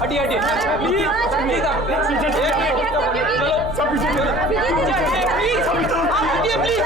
हटिए हटिए please please आप चलो सब पीछे प्लीज आप हटिए प्लीज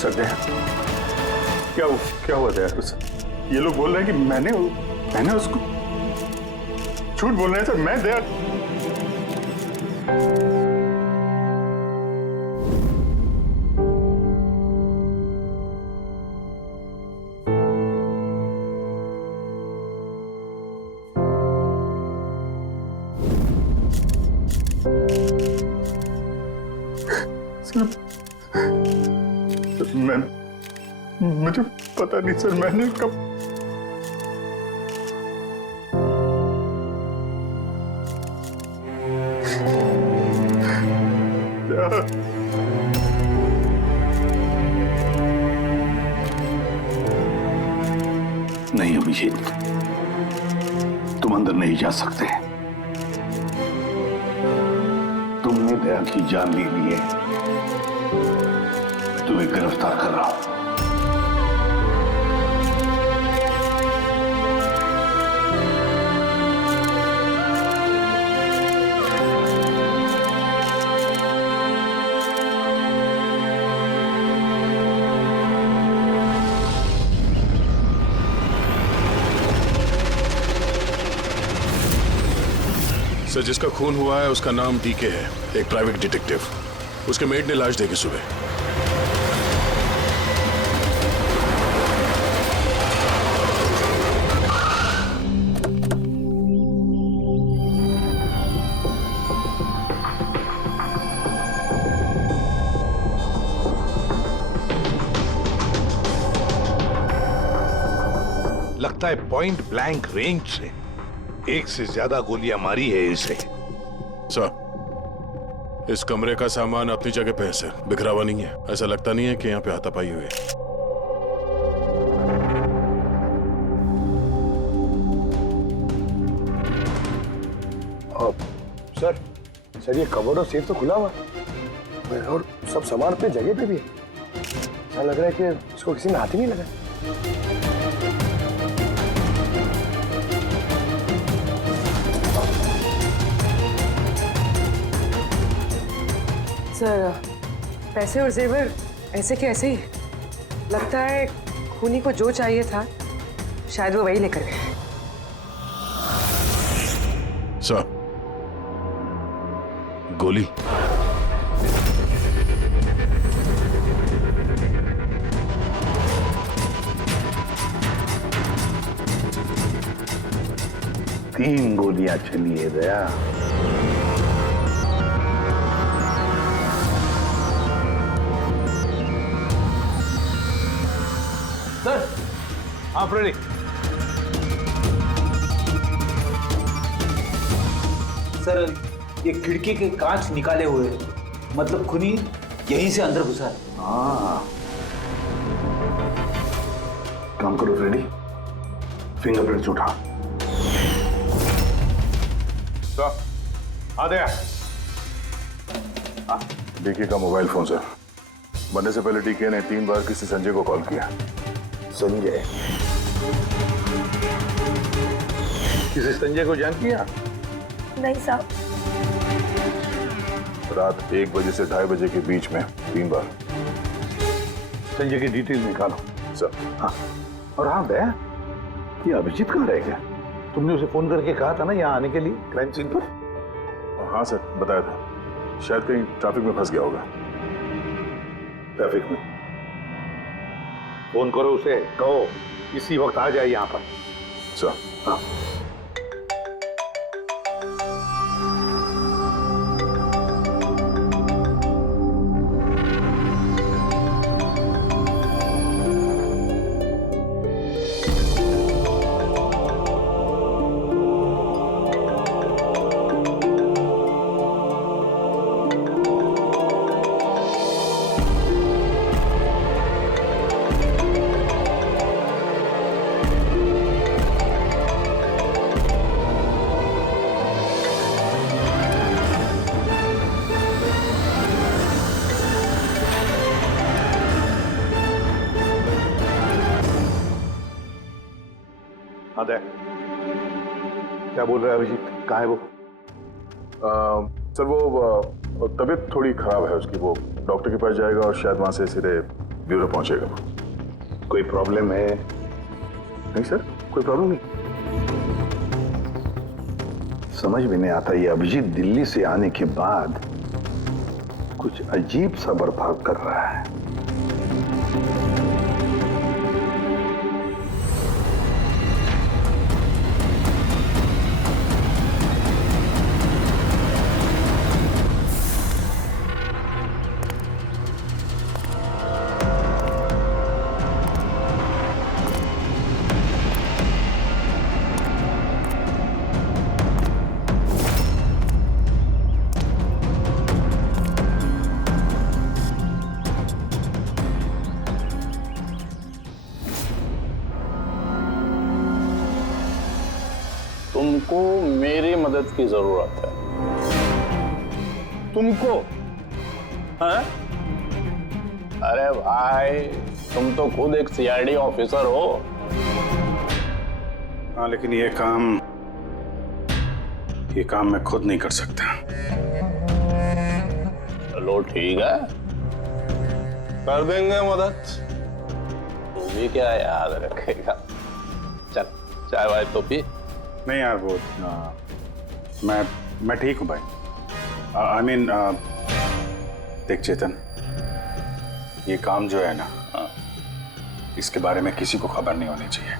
सर क्या हुआ दया को सर? ये लोग बोल रहे हैं कि मैंने उसको झूठ बोल रहे हैं सर। मैं दया मुझे पता नहीं सर, मैंने कब नहीं अभिजीत, तुम अंदर नहीं जा सकते। तुमने दया की जान ले ली है, तुम्हें गिरफ्तार कर रहा हूं। सर, जिसका खून हुआ है उसका नाम डीके है, एक प्राइवेट डिटेक्टिव। उसके मेड ने लाश देखी सुबह। लगता है पॉइंट ब्लैंक रेंज से एक से ज्यादा गोलियां मारी है इसे। सर, इस कमरे का सामान अपनी जगह पे है सर, बिखरा हुआ नहीं है। ऐसा लगता नहीं है कि यहाँ पे हाथापाई हुई है। सर ये कबर्ड और सेफ तो खुला हुआ है और सब सामान अपनी जगह पे भी है। ऐसा लग रहा है कि इसको किसी ने हाथ ही नहीं लगाया। सर, पैसे और जेवर ऐसे के ऐसे ही। लगता है खूनी को जो चाहिए था शायद वो वही लेकर गए। सर, गोली। तीन गोलियां चली है दया। सर आप रेडी? सर, ये खिड़की के कांच निकाले हुए, मतलब खूनी यहीं से अंदर घुसा है। हाँ, काम करो फ्रेडी, फिंगरप्रिंट्स उठा। आ गया। डीके का मोबाइल फोन सर। बनने से पहले डीके ने 3 बार किसी संजय को कॉल किया। संजय? किसी संजय को जान किया? नहीं साहब। रात 1 बजे से 2:30 बजे के बीच में 3 बार। संजय की डिटेल निकालो। सर। हाँ, और हाँ दया, ये अभिजीत कहाँ रह गया? तुमने उसे फोन करके कहा था ना यहाँ आने के लिए क्राइम सीन पर? हाँ सर, बताया था। शायद कहीं ट्रैफिक में फंस गया होगा। ट्रैफिक में? फोन करो उसे, कहो इसी वक्त आ जाए यहाँ पर। सर। हाँ। हाँ दया, क्या बोल रहा है अभिजीत? कहाँ है वो? सर वो तबीयत थोड़ी खराब है उसकी। वो डॉक्टर के पास जाएगा और शायद वहां से सीधे ब्यूरो पहुंचेगा। कोई प्रॉब्लम है? नहीं सर, कोई प्रॉब्लम नहीं। समझ में नहीं आता, ये अभिजीत दिल्ली से आने के बाद कुछ अजीब सा बर्ताव कर रहा है। तुमको मेरी मदद की जरूरत है। तुमको? हाँ? अरे भाई, तुम तो खुद एक सीआईडी ऑफिसर हो। हाँ, लेकिन ये काम मैं खुद नहीं कर सकता। चलो ठीक है, कर देंगे मदद। तू भी क्या याद रखेगा? चल चाय वाय तो पी। नहीं यार, वो मैं ठीक हूँ भाई। आई मीन देख चेतन, ये काम जो है ना, इसके बारे में किसी को खबर नहीं होनी चाहिए,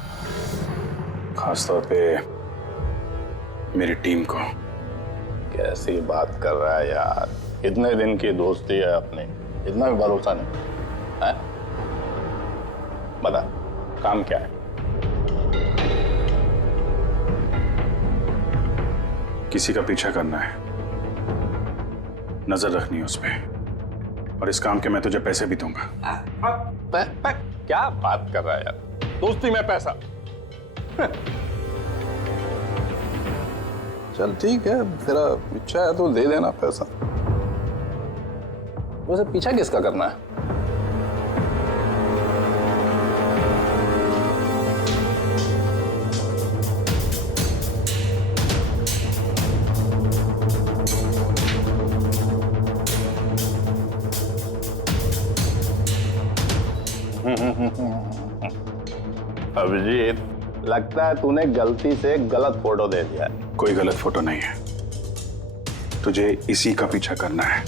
खासतौर पे मेरी टीम को। कैसी बात कर रहा है यार? इतने दिन की दोस्ती है अपनी, इतना भी भरोसा नहीं है? बता, काम क्या है? किसी का पीछा करना है, नजर रखनी है उस पे, और इस काम के मैं तुझे पैसे भी दूंगा। क्या बात कर रहा है यार? दोस्ती में पैसा? चल ठीक है, तेरा इच्छा है तो दे देना पैसा। वैसे पीछा किसका करना है? अभिजीत, लगता है तूने गलती से गलत फोटो दे दिया है। कोई गलत फोटो नहीं है, तुझे इसी का पीछा करना है।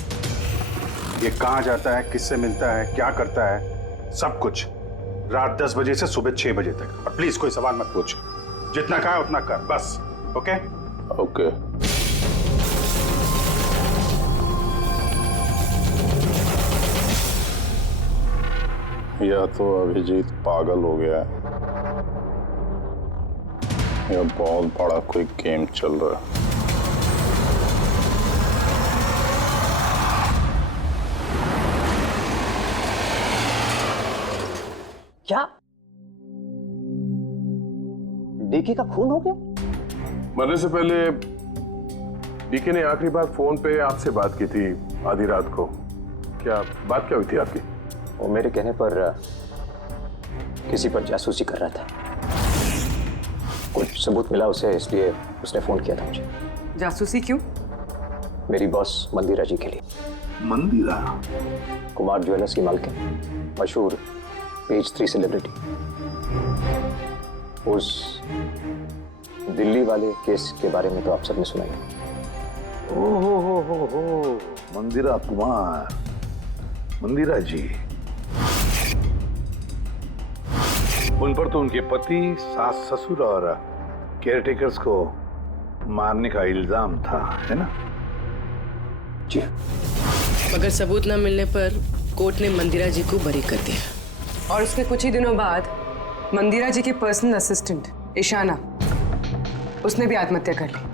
ये कहाँ जाता है, किससे मिलता है, क्या करता है, सब कुछ रात 10 बजे से सुबह 6 बजे तक। और प्लीज कोई सवाल मत पूछ, जितना कहा उतना कर बस। ओके? ओके। या तो अभिजीत पागल हो गया है, या बहुत बड़ा कोई गेम चल रहा है। क्या डीके का खून हो गया? मरने से पहले डीके ने आखिरी बार फोन पे आपसे बात की थी आधी रात को। क्या बात क्या हुई थी आपकी? वो मेरे कहने पर किसी पर जासूसी कर रहा था। कुछ सबूत मिला उसे, इसलिए उसने फोन किया था मुझे। जासूसी क्यों? मेरी बॉस मंदिरा जी के लिए। मंदिरा? कुमार ज्वेलर्स की मालकिन, मशहूर पेज 3 सेलिब्रिटी। उस दिल्ली वाले केस के बारे में तो आप सबने सुना ही। हो मंदिरा कुमार, मंदिरा जी, उन पर तो उनके पति, सास ससुर और केयरटेकर्स को मारने का इल्जाम था, है ना? जी। मगर सबूत न मिलने पर कोर्ट ने मंदिरा जी को बरी कर दिया। और उसके कुछ ही दिनों बाद मंदिरा जी की पर्सनल असिस्टेंट ईशाना, उसने भी आत्महत्या कर ली।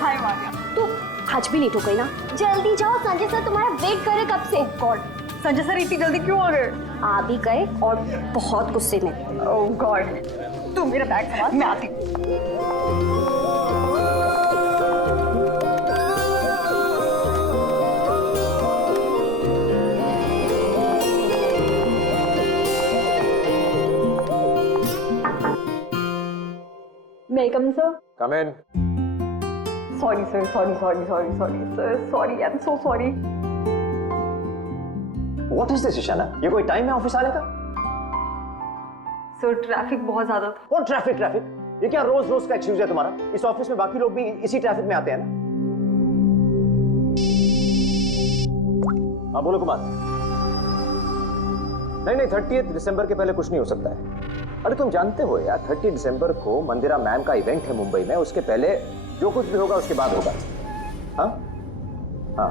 हाय मारिया, तू आज भी लेट हो गई ना? जल्दी जाओ, संजय सर तुम्हारा वेट कर रहे कब से। गॉड, संजय सर इतनी जल्दी क्यों आ गए? आ भी गए और बहुत गुस्से में। ओह गॉड, तू मेरा बैग संभाल, मैं आती हूँ। May I come in, sir? Come in. Sorry, sir. Sorry, sir. Sorry, I'm so sorry. What is this, Ishana? ये कोई टाइम है ऑफिस आने का? सर ट्रैफिक बहुत ज्यादा था। और ट्रैफिक? ये क्या रोज रोज का एक्सक्यूज है तुम्हारा? इस ऑफिस में बाकी लोग भी इसी ट्रैफिक में आते हैं ना? हाँ बोलो कुमार। नहीं, 30 दिसंबर के पहले कुछ नहीं हो सकता है। अरे तुम जानते हो यार, 30 दिसंबर को मंदिरा मैम का इवेंट है मुंबई में। उसके पहले जो कुछ भी होगा उसके बाद होगा। हाँ हाँ।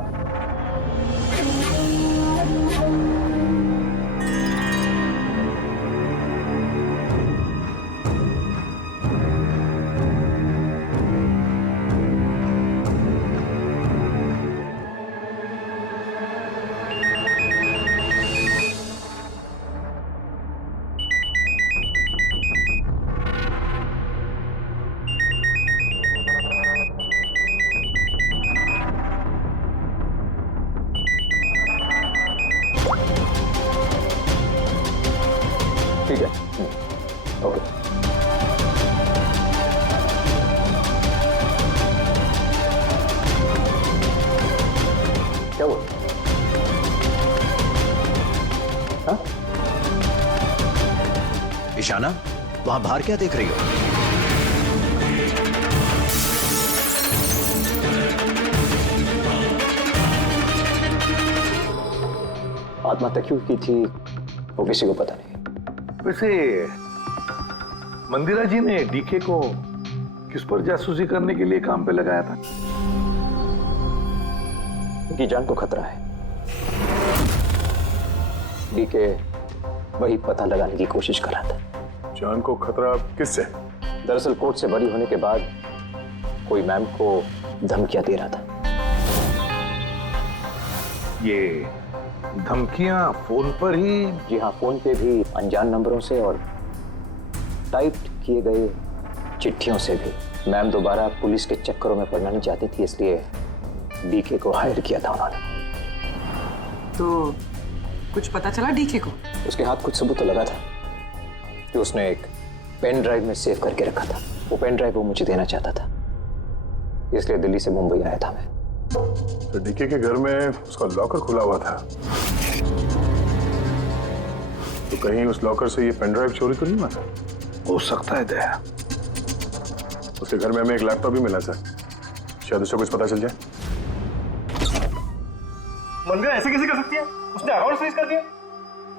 ठीक है, ओके। क्या हुआ? हाँ? ईशाना, वहां बाहर क्या देख रही हो? आत्महत्या क्यों की थी वो किसी को पता नहीं। वैसे मंदिरा जी ने डीके को किस पर जासूसी करने के लिए काम पे लगाया था? उनकी जान को खतरा है। डीके वही पता लगाने की कोशिश कर रहा था। जान को खतरा किससे? दरअसल कोर्ट से बरी होने के बाद कोई मैम को धमकियां दे रहा था। ये धमकियां फोन पर ही? जी हाँ, फोन पे भी, अनजान नंबरों से और टाइप किए गए चिट्ठियों से भी। मैम दोबारा पुलिस के चक्करों में पड़ना नहीं चाहती थी, इसलिए डीके को हायर किया था उन्होंने। तो कुछ पता चला डीके को? उसके हाथ कुछ सबूत तो लगा था कि उसने एक पेन ड्राइव में सेव करके रखा था। वो पेन ड्राइव वो मुझे देना चाहता था, इसलिए दिल्ली से मुंबई आया था मैं। तो डीके के घर में उसका लॉकर खुला हुआ था, तो कहीं उस लॉकर से ये पेन ड्राइव चोरी तो नहीं हुआ था? हो सकता है दया। उसके घर में हमें एक लैपटॉप भी मिला सर, शायद उससे कुछ पता चल जाए। मंदिरा ऐसे कैसे कर सकती है? उसने अकाउंट फ्रीज कर दिया।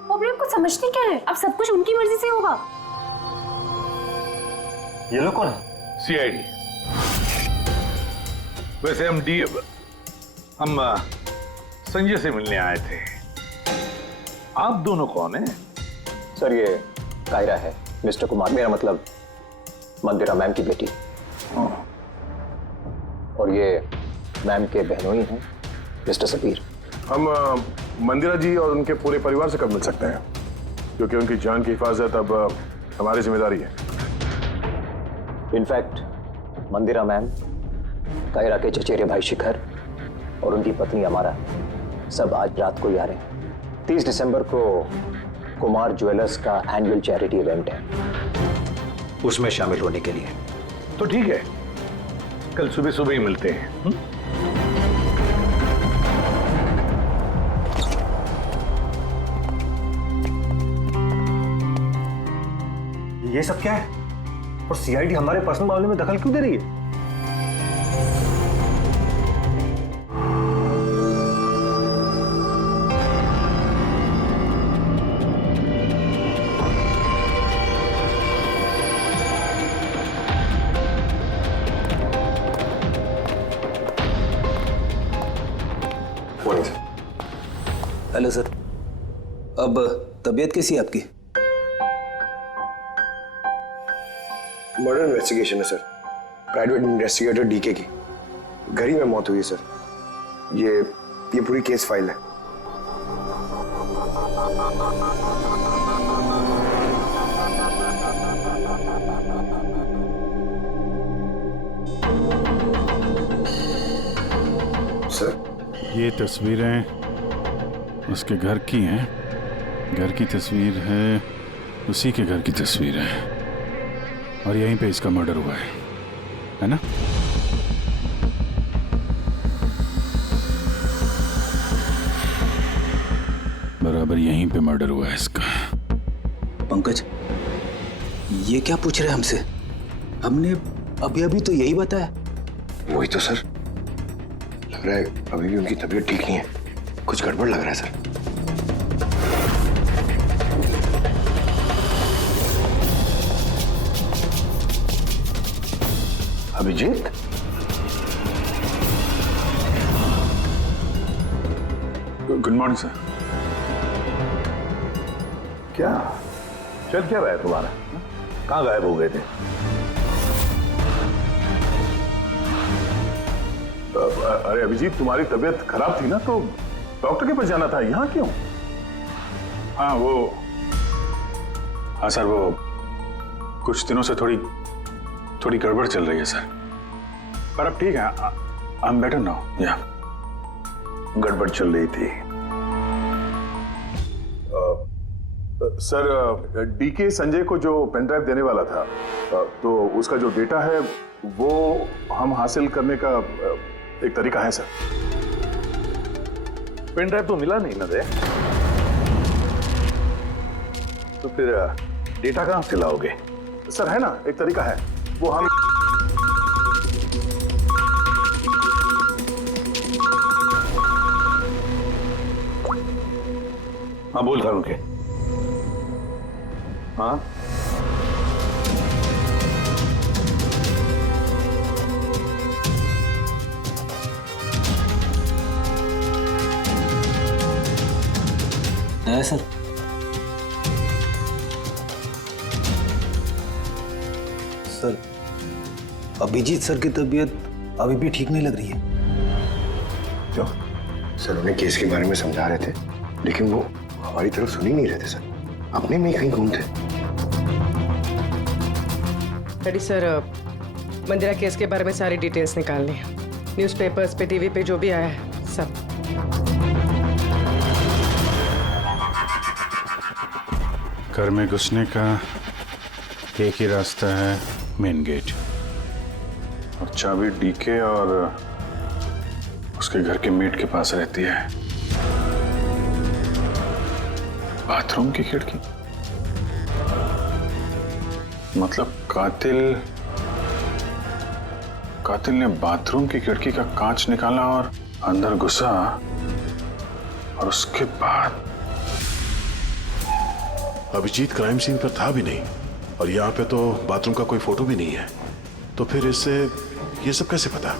प्रॉब्लम को समझते क्या है? अब सब कुछ उनकी मर्जी से होगा। ये लोग कौन है? सीआईडी। वैसे हम संजय से मिलने आए थे। आप दोनों कौन हैं? सर ये कायरा है, मिस्टर कुमार, मेरा मतलब मंदिरा मैम की बेटी। और ये मैम के बहनोई हैं, मिस्टर सबीर। हम मंदिरा जी और उनके पूरे परिवार से कब मिल सकते हैं? क्योंकि उनकी जान की हिफाजत अब हमारी जिम्मेदारी है। इनफैक्ट मंदिरा मैम, कायरा के चचेरे भाई शिखर और उनकी पत्नी अमारा सब आज रात को ही आ रहे हैं। 30 दिसंबर को कुमार ज्वेलर्स का एनुअल चैरिटी इवेंट है, उसमें शामिल होने के लिए। तो ठीक है, कल सुबह सुबह ही मिलते हैं। ये सब क्या है? और सीआईडी हमारे पर्सनल मामले में दखल क्यों दे रही है? हेलो सर, अब तबीयत कैसी है आपकी? मर्डर इन्वेस्टिगेशन है सर, प्राइवेट इन्वेस्टिगेटर डीके की घर ही में मौत हुई है सर। ये पूरी केस फाइल है। सर, ये तस्वीरें उसके घर की हैं। घर की तस्वीर है, उसी के घर की तस्वीर है, और यहीं पे इसका मर्डर हुआ है ना? बराबर यहीं पे मर्डर हुआ है इसका। पंकज, ये क्या पूछ रहे हैं हमसे? हमने अभी अभी तो यही बताया। वही तो सर, लग रहा है अभी भी उनकी तबीयत ठीक नहीं है, कुछ गड़बड़ लग रहा है sir. Abhijit, good morning sir. क्या चल क्या रहा है तुम्हारा? कहाँ गायब हो गए थे? अरे अभिजीत, तुम्हारी तबीयत खराब थी ना, तो डॉक्टर के पास जाना था, यहाँ क्यों? हाँ सर, वो कुछ दिनों से थोड़ी गड़बड़ चल रही है सर, पर अब ठीक है। I am better now. या गड़बड़ चल रही थी। सर, डीके संजय को जो पेन ड्राइव देने वाला था, तो उसका जो डेटा है वो हम हासिल करने का एक तरीका है सर। पेन ड्राइव तो मिला नहीं ना दे, तो फिर डेटा कहां से लाओगे? सर है ना, एक तरीका है, वो हम हाँ बोल करूं के? हाँ है सर। सर, अभिजीत सर की तबीयत अभी भी ठीक नहीं लग रही है। क्यों? सर उन्हें केस के बारे में समझा रहे थे, लेकिन वो हमारी तरफ सुन ही नहीं रहे थे सर, अपने में ही कहीं गुम थे। डैडी सर, मंदिरा केस के बारे में सारी डिटेल्स निकाल ली, न्यूज़पेपर्स पे, टीवी पे जो भी आया है सब। घर में घुसने का एक ही रास्ता है, मेन गेट, और चाबी डीके और उसके घर के मेट के पास रहती है। बाथरूम की खिड़की, मतलब कातिल ने बाथरूम की खिड़की का कांच निकाला और अंदर घुसा, और उसके बाद अभिजीत क्राइम सीन पर था भी नहीं, और यहाँ पे तो बाथरूम का कोई फोटो भी नहीं है, तो फिर इससे ये सब कैसे पता?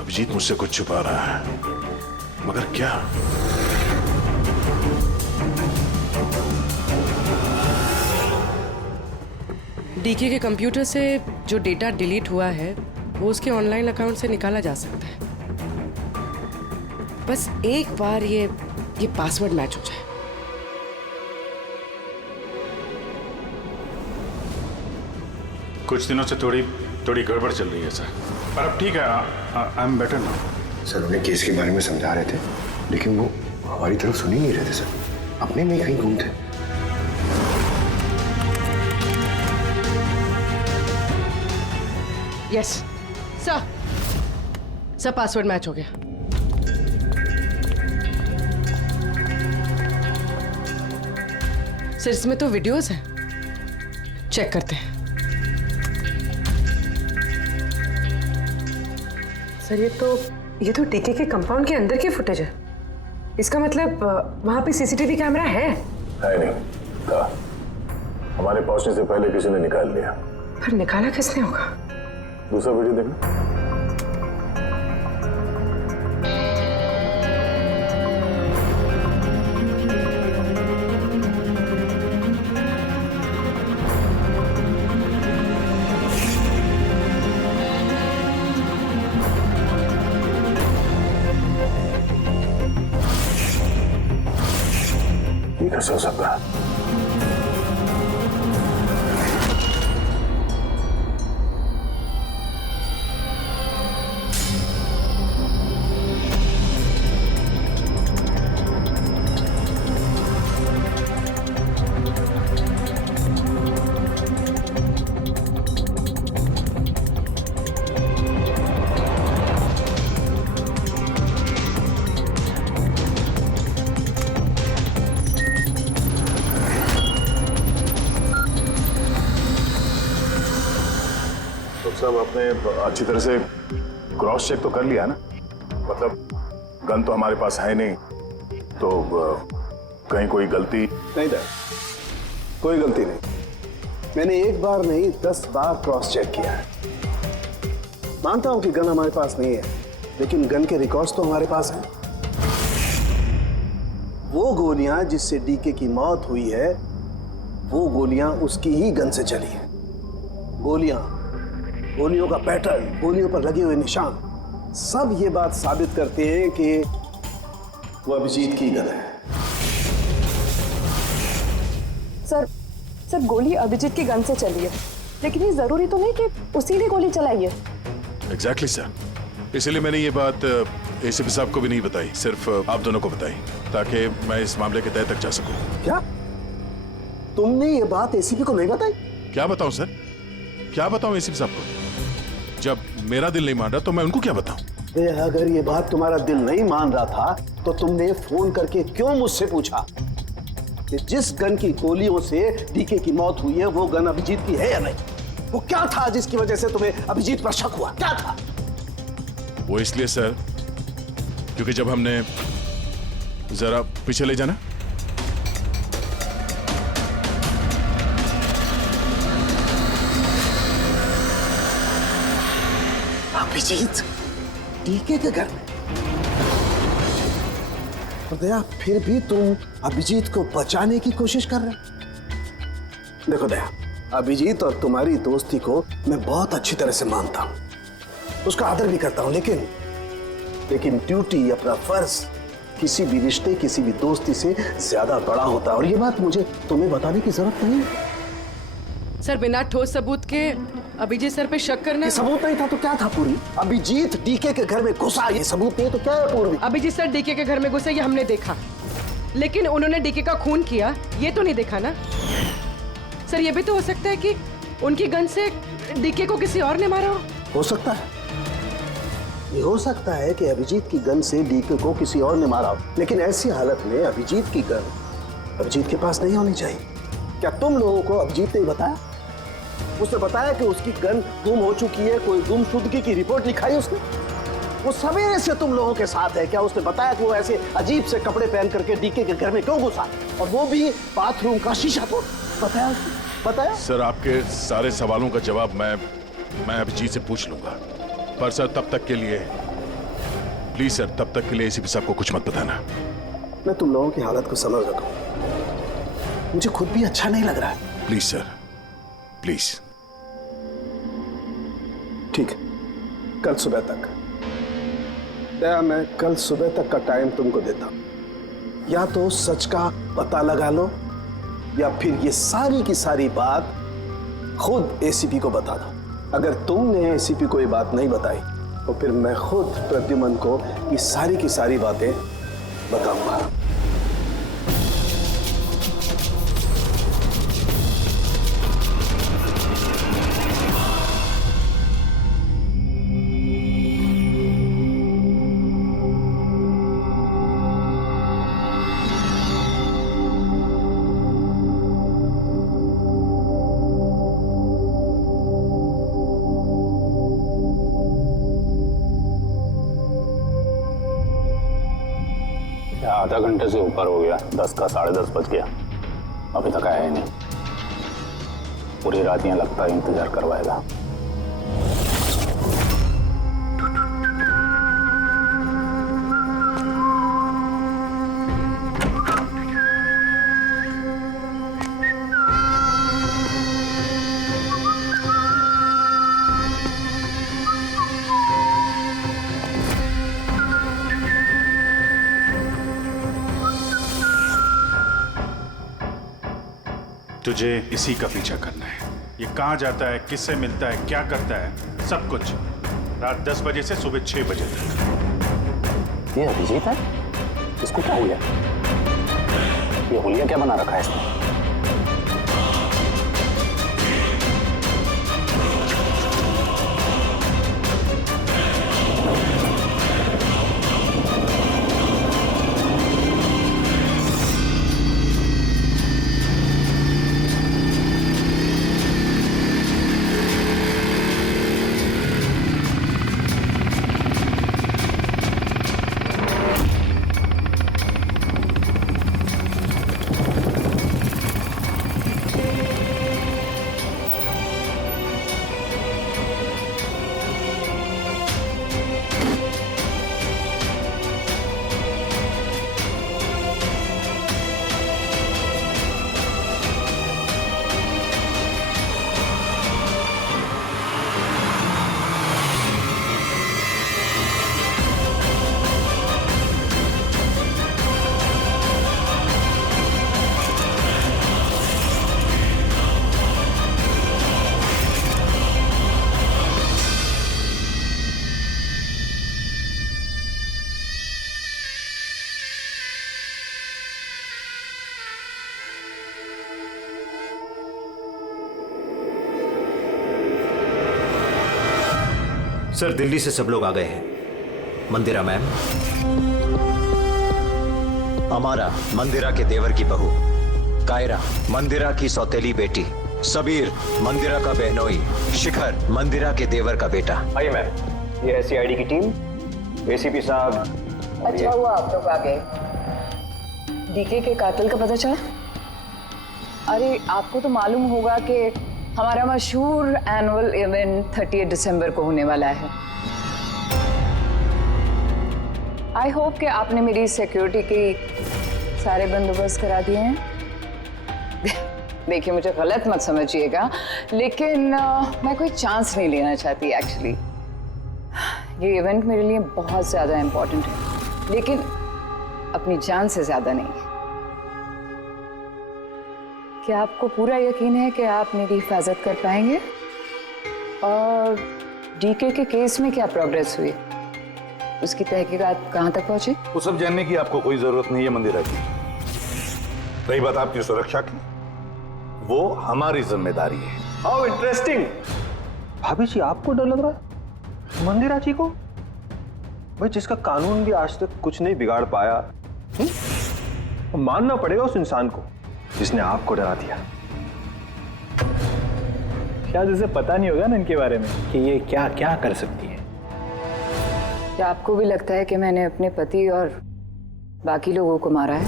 अभिजीत मुझसे कुछ छुपा रहा है, मगर क्या? डीके के कंप्यूटर से जो डेटा डिलीट हुआ है वो उसके ऑनलाइन अकाउंट से निकाला जा सकता है, बस एक बार ये पासवर्ड मैच हो जाए। कुछ दिनों से थोड़ी गड़बड़ चल रही है सर, पर अब ठीक है। I am better now. Sir उन्हें केस के बारे में समझा रहे थे, लेकिन वो हमारी तरफ सुन ही नहीं रहे थे सर, अपने में ही कहीं गुम थे। यस सर पासवर्ड मैच हो गया। सर इसमें तो वीडियोस हैं, चेक करते हैं। सर ये तो डीके के कंपाउंड के अंदर की फुटेज है। इसका मतलब वहां पे सीसीटीवी कैमरा है नहीं था। हमारे पहुंचने से पहले किसी ने निकाल लिया। पर निकाला किसने होगा? दूसरा वीडियो देखना। कैसे हो सकता है? सब आपने अच्छी तरह से क्रॉस चेक तो कर लिया ना? मतलब गन तो हमारे पास है नहीं, तो कहीं कोई गलती नहीं था। कोई गलती नहीं। मैंने एक बार नहीं 10 बार क्रॉस चेक किया है। मानता हूं कि गन हमारे पास नहीं है, लेकिन गन के रिकॉर्ड्स तो हमारे पास हैं। वो गोलियां जिससे डीके की मौत हुई है, वो गोलियां उसकी ही गन से चली है। गोलियों का पैटर्न, गोलियों पर लगे हुए निशान, सब ये बात साबित करते हैं कि वो अभिजीत की गन है। सर गोली अभिजीत की गन से चली है, लेकिन ये जरूरी तो नहीं कि उसी ने गोली चलाई है। एग्जैक्टली सर, इसलिए मैंने ये बात एसीपी साहब को भी नहीं बताई, सिर्फ आप दोनों को बताई, ताकि मैं इस मामले के तह तक जा सकूं। क्या तुमने ये बात एसीपी को नहीं बताई? क्या बताऊं सर, क्या बताऊं एसीपी साहब को? जब मेरा दिल नहीं मान रहा तो मैं उनको क्या बताऊं? अगर ये बात तुम्हारा दिल नहीं मान रहा था तो तुमने फोन करके क्यों मुझसे पूछा कि जिस गन की गोलियों से डीके की मौत हुई है वो गन अभिजीत की है या नहीं? वो क्या था जिसकी वजह से तुम्हें अभिजीत पर शक हुआ? क्या था वो? इसलिए सर क्योंकि जब हमने जरा पीछे ले जाना, अभिजीत डीके के घर में, और दया फिर भी तुम अभिजीत को बचाने की कोशिश कर रहे। देखो दया, अभिजीत और तुम्हारी दोस्ती को मैं बहुत अच्छी तरह से मानता हूं, उसका आदर भी करता हूं, लेकिन ड्यूटी, अपना फर्ज किसी भी रिश्ते, किसी भी दोस्ती से ज्यादा बड़ा होता है, और ये बात मुझे तुम्हें बताने की जरूरत नहीं है। सर बिना ठोस सबूत के अभिजीत सर पे शक करना? ये सबूत नहीं था तो क्या था पूरी? अभिजीत डीके के घर में घुसा, ये सबूत नहीं तो क्या है पूर्वी? अभिजीत सर डीके के घर में घुसे ये हमने देखा, लेकिन उन्होंने डीके का खून किया ये तो नहीं देखा ना। सर ये भी तो हो सकता है कि उनकी गन से डीके को किसी और ने मारा हो सकता है, ये हो सकता है कि अभिजीत की गन से डीके को किसी और ने मारा हो, लेकिन ऐसी हालत में अभिजीत की गन अभिजीत के पास नहीं होनी चाहिए। क्या तुम लोगों को अभिजीत ने बताया? उसने बताया कि उसकी गन गुम हो चुकी है, कोई गुमशुदगी की रिपोर्ट लिखाई उसने? वो सवेरे से तुम लोगों के साथ है, क्या उसने बताया कि वो ऐसे अजीब से कपड़े पहन करके डीके के घर में क्यों घुसा, और वो भी बाथरूम का शीशा तोड़? बताया उसने? बताया? सर आपके सारे सवालों का जवाब मैं अभिजीत से पूछ लूंगा, पर सर तब तक के लिए प्लीज सर, तब तक के लिए एसीपी साहब को कुछ मत बताना। मैं तुम लोगों की हालत को समझ रहा हूं, मुझे खुद भी अच्छा नहीं लग रहा है। Please sir, please. ठीक है, कल सुबह तक दया, मैं कल सुबह तक का टाइम तुमको देता हूं। या तो सच का पता लगा लो, या फिर ये सारी की सारी बात खुद एसीपी को बता दो। अगर तुमने एसीपी को ये बात नहीं बताई तो फिर मैं खुद प्रद्युमन को ये सारी की सारी बातें बताऊंगा। आधा घंटे से ऊपर हो गया, 10 का 10:30 बज गया, अभी तक आया ही नहीं। पूरी रात यहाँ लगता है इंतजार करवाएगा। तुझे इसी का पीछा करना है। ये कहाँ जाता है, किससे मिलता है, क्या करता है, सब कुछ रात 10 बजे से सुबह 6 बजे तक। ये अभिजीत है? इसको क्या हुआ? ये हुलिया क्या बना रखा है इसने? सर, दिल्ली से सब लोग आ गए हैं। मंदिरा मैम, अमारा मंदिरा के देवर की बहू, कायरा मंदिरा की सौतेली बेटी, सबीर मंदिरा का बहनोई, शिखर मंदिरा के देवर का बेटा। आइए मैम, ये है सीआईडी की टीम, एसीपी साहब। अच्छा हुआ आप लोग आ गए। डीके के कातिल का पता चला? अरे आपको तो मालूम होगा कि हमारा मशहूर एनुअल इवेंट 30 दिसंबर को होने वाला है। आई होप कि आपने मेरी सिक्योरिटी की सारे बंदोबस्त करा दिए हैं। देखिए, मुझे गलत मत समझिएगा, लेकिन मैं कोई चांस नहीं लेना चाहती एक्चुअली। ये इवेंट मेरे लिए बहुत ज़्यादा इम्पोर्टेंट है, लेकिन अपनी जान से ज़्यादा नहीं। क्या आपको पूरा यकीन है कि आप मेरी हिफाजत कर पाएंगे? और डीके के केस में क्या प्रोग्रेस हुई? उसकी तहकीकात कहाँ तक पहुंची? वो सब जानने की आपको कोई जरूरत नहीं है मंदिरा जी। रही बात आपकी सुरक्षा की, वो हमारी जिम्मेदारी है। How interesting. भाभी जी, आपको डर लग रहा है मंदिरा जी को? भाई, जिसका कानून भी आज तक कुछ नहीं बिगाड़ पाया। मानना पड़ेगा उस इंसान को जिसने आपको डरा दिया। शायद इसे पता नहीं होगा ना इनके बारे में कि ये क्या क्या कर सकती है। क्या आपको भी लगता है कि मैंने अपने पति और बाकी लोगों को मारा है?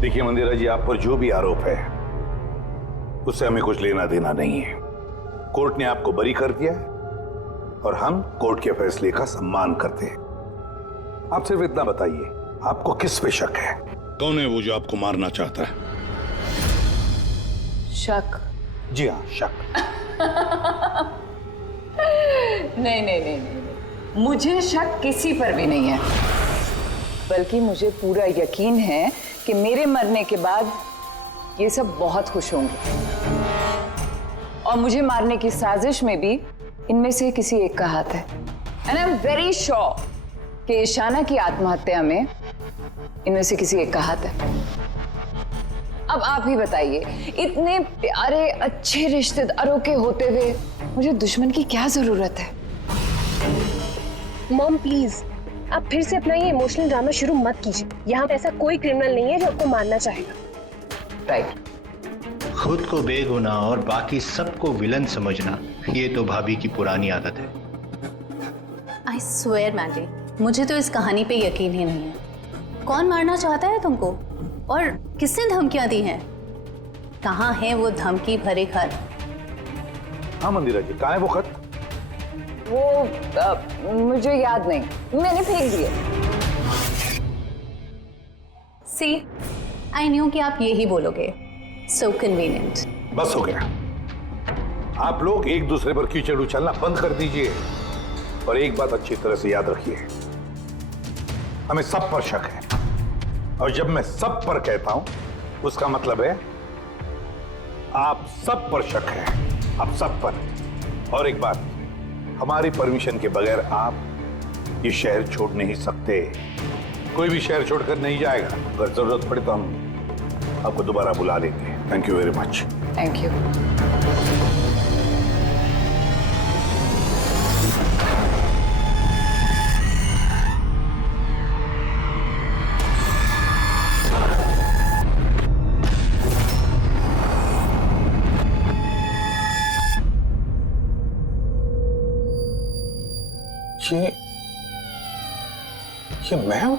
देखिए मंदिरा जी, आप पर जो भी आरोप है उससे हमें कुछ लेना देना नहीं है। कोर्ट ने आपको बरी कर दिया है और हम कोर्ट के फैसले का सम्मान करते हैं। आप सिर्फ इतना बताइए, आपको किस पे शक है? कौन है वो जो आपको मारना चाहता है? शक? जी हाँ, शक। नहीं, मुझे शक किसी पर भी नहीं है, बल्कि मुझे पूरा यकीन है कि मेरे मरने के बाद ये सब बहुत खुश होंगे और मुझे मारने की साजिश में भी इनमें से किसी एक का हाथ है। And I am very sure कि ईशाना की आत्महत्या में इनमें से किसी एक का हाथ है। अब आप ही बताइए, इतने प्यारे अच्छे रिश्तेदारों के होते हुए मुझे दुश्मन की क्या जरूरत है? मॉम प्लीज, आप फिर से अपना ये इमोशनल ड्रामा शुरू मत कीजिए। यहाँ पे ऐसा कोई क्रिमिनल नहीं है जो आपको मारना चाहेगा। राइट। खुद को बेगुनाह और बाकी सबको विलन समझना, ये तो भाभी की पुरानी आदत है। आई स्वेयर मैंडी, मुझे तो इस कहानी पे यकीन ही नहीं है। कौन मारना चाहता है तुमको और किसने धमकियां दी हैं? कहाँ है वो धमकी भरे खत? हाँ मंदिरा जी, कहाँ है वो खत? वो मुझे याद नहीं, मैंने फेंक दिए। सी, आई न्यू कि आप यही बोलोगे। सो कन्वीनियंट। बस हो गया। आप लोग एक दूसरे पर कीचड़ उछलना बंद कर दीजिए और एक बात अच्छी तरह से याद रखिए, हमें सब पर शक है और जब मैं सब पर कहता हूं उसका मतलब है आप सब पर शक है, आप सब पर। और एक बात, हमारी परमिशन के बगैर आप ये शहर छोड़ नहीं सकते। कोई भी शहर छोड़कर नहीं जाएगा। अगर जरूरत पड़े तो हम आपको दोबारा बुला लेंगे। Thank you very much. Thank you. ये मैं हूं?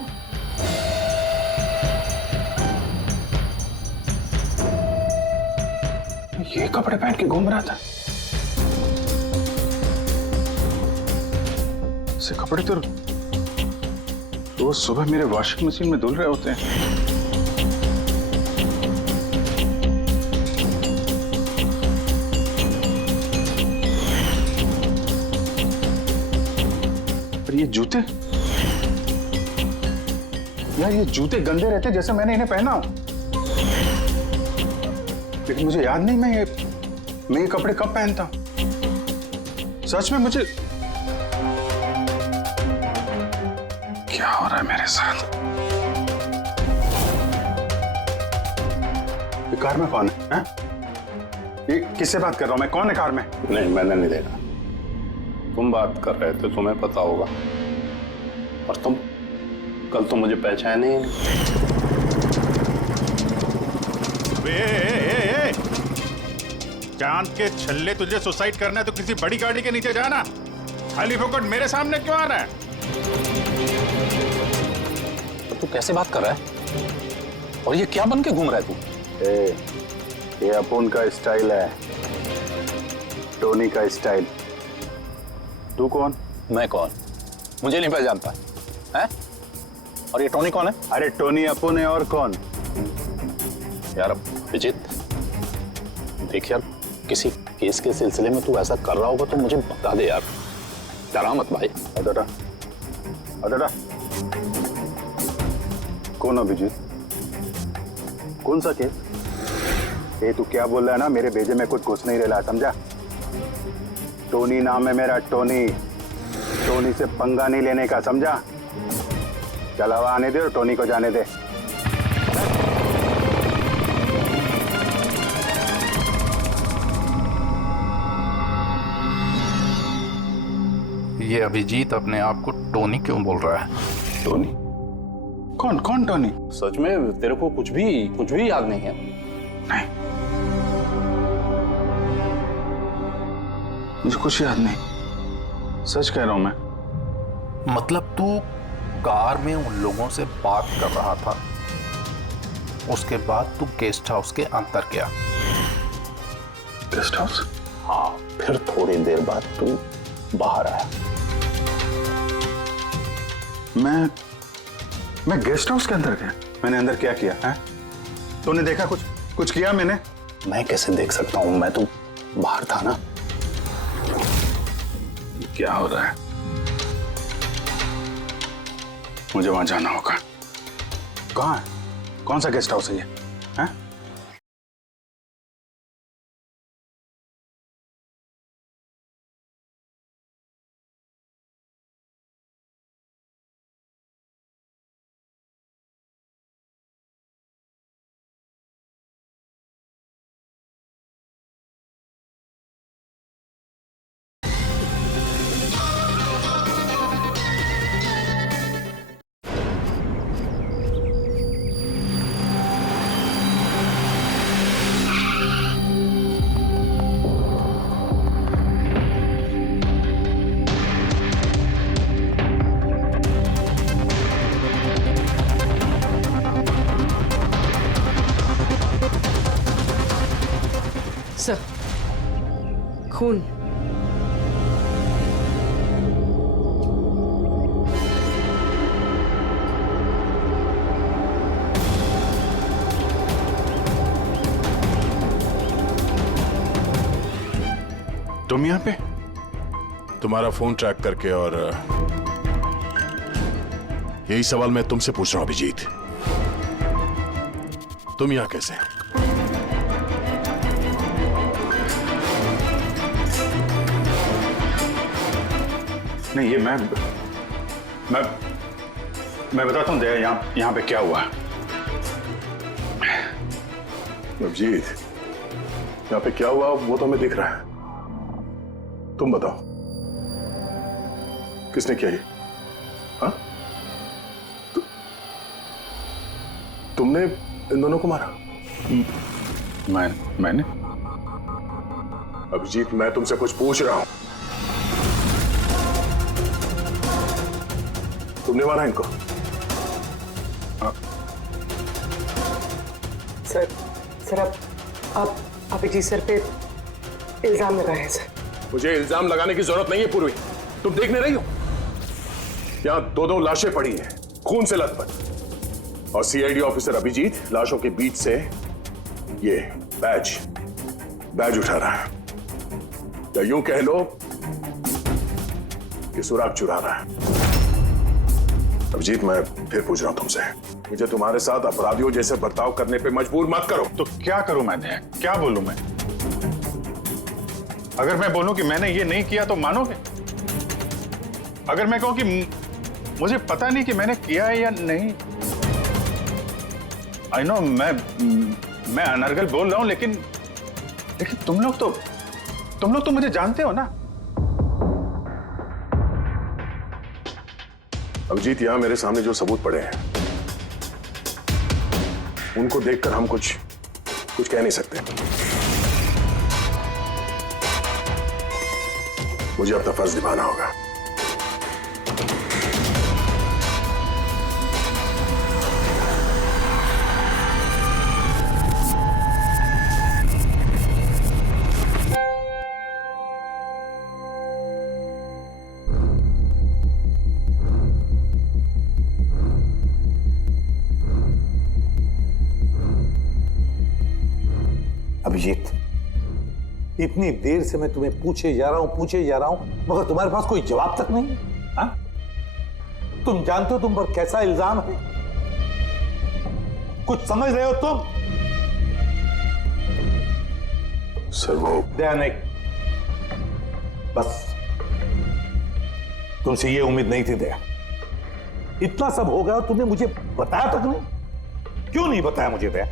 ये कपड़े पहन के घूम रहा था। ऐसे कपड़े तो रोज सुबह मेरे वॉशिंग मशीन में धुल रहे होते हैं। पर ये जूते, यार ये जूते गंदे रहते जैसे मैंने इन्हें पहना हो। लेकिन मुझे याद नहीं मैं ये कपड़े कब पहनता। सच में मुझे क्या हो रहा है मेरे साथ? ये कार में कौन है? ये किससे बात कर रहा हूं मैं? कौन है कार में? नहीं, मैंने नहीं देखा। तुम बात कर रहे थे, तुम्हें पता होगा। और तुम कल तो मुझे पहचाने ही नहीं। चांद के छल्ले, तुझे सुसाइड करना है तो किसी बड़ी गाड़ी के नीचे जाना। खाली फोकट मेरे सामने क्यों आ रहा है? तो तू कैसे बात कर रहा है? और ये क्या बन के घूम रहा है तू? ये अपुन का स्टाइल है, टोनी का स्टाइल। तू कौन? मैं कौन? मुझे नहीं पहचानता है? और ये टोनी कौन है? अरे टोनी अपुन है और कौन? यार अभिजीत, देख यार, किसी केस के सिलसिले में तू ऐसा कर रहा होगा तो मुझे बता दे यार। डरा मत भाई। अदड़ा अदड़ा। कौन अभिजीत? कौन सा केस? ये तू क्या बोल रहा है ना, मेरे भेजे में कुछ घुस नहीं रहा, समझा? टोनी नाम है मेरा, टोनी। टोनी से पंगा नहीं लेने का, समझा? चल हवा आने दे और टोनी को जाने दे। ये अभिजीत अपने आप को टोनी क्यों बोल रहा है? टोनी? कौन कौन टोनी? सच में तेरे को कुछ भी याद नहीं है? नहीं, मुझे कुछ याद नहीं, सच कह रहा हूं मैं। मतलब तू कार में उन लोगों से बात कर रहा था, उसके बाद तू गेस्ट हाउस के अंदर गया। Guest house? हाँ, फिर थोड़ी देर बाद तू बाहर आया। मैं गेस्ट हाउस के अंदर गया? मैंने अंदर क्या किया है? तूने देखा कुछ किया मैंने? मैं कैसे देख सकता हूं, मैं तो बाहर था ना। क्या हो रहा है? मुझे वहां जाना होगा। कहाँ है? कौन सा गेस्ट हाउस है ये? हैं? सर, खून। तुम यहाँ पे? तुम्हारा फोन ट्रैक करके, और यही सवाल मैं तुमसे पूछ रहा हूं अभिजीत, तुम यहाँ कैसे? नहीं, ये मैं बताता हूँ दया, यहाँ पे क्या हुआ। अभिजीत, यहाँ पे क्या हुआ वो तो हमें दिख रहा है, तुम बताओ किसने किया ये? हाँ? तुमने इन दोनों को मारा? मैंने? अभिजीत, मैं तुमसे कुछ पूछ रहा हूं। तुमने मारा इनको? सर आप अभिजीत सर पे इल्जाम लगाए हैं सर। मुझे इल्जाम लगाने की जरूरत नहीं है पूर्वी, तुम देखने रही हो यहां 2 लाशें पड़ी हैं, खून से लथपथ, और सीआईडी ऑफिसर अभिजीत लाशों के बीच से ये बैज उठा रहा है, या यूं कह लो कि सुराग चुरा रहा है। अभिजीत, मैं फिर पूछ रहा हूं तुमसे, मुझे तुम्हारे साथ अपराधियों जैसे बर्ताव करने पे मजबूर मत करो। तो क्या करूं मैं? क्या बोलूं मैं? अगर मैं बोलूं कि मैंने ये नहीं किया तो मानोगे? अगर मैं कहूं कि मुझे पता नहीं कि मैंने किया है या नहीं, आई नो मैं अनर्गल बोल रहा हूं, लेकिन तुम लोग तो मुझे जानते हो ना। अभिजीत, यहां मेरे सामने जो सबूत पड़े हैं उनको देखकर हम कुछ कह नहीं सकते। मुझे अपना फर्ज निभाना होगा। अभिजीत, इतनी देर से मैं तुम्हें पूछे जा रहा हूं, मगर तुम्हारे पास कोई जवाब तक नहीं है। हाँ? तुम जानते हो तुम पर कैसा इल्जाम है? कुछ समझ रहे हो तुम? सर, वो नहीं, बस तुमसे ये उम्मीद नहीं थी दया। इतना सब हो गया और तुमने मुझे बताया तक नहीं। क्यों नहीं बताया मुझे दया?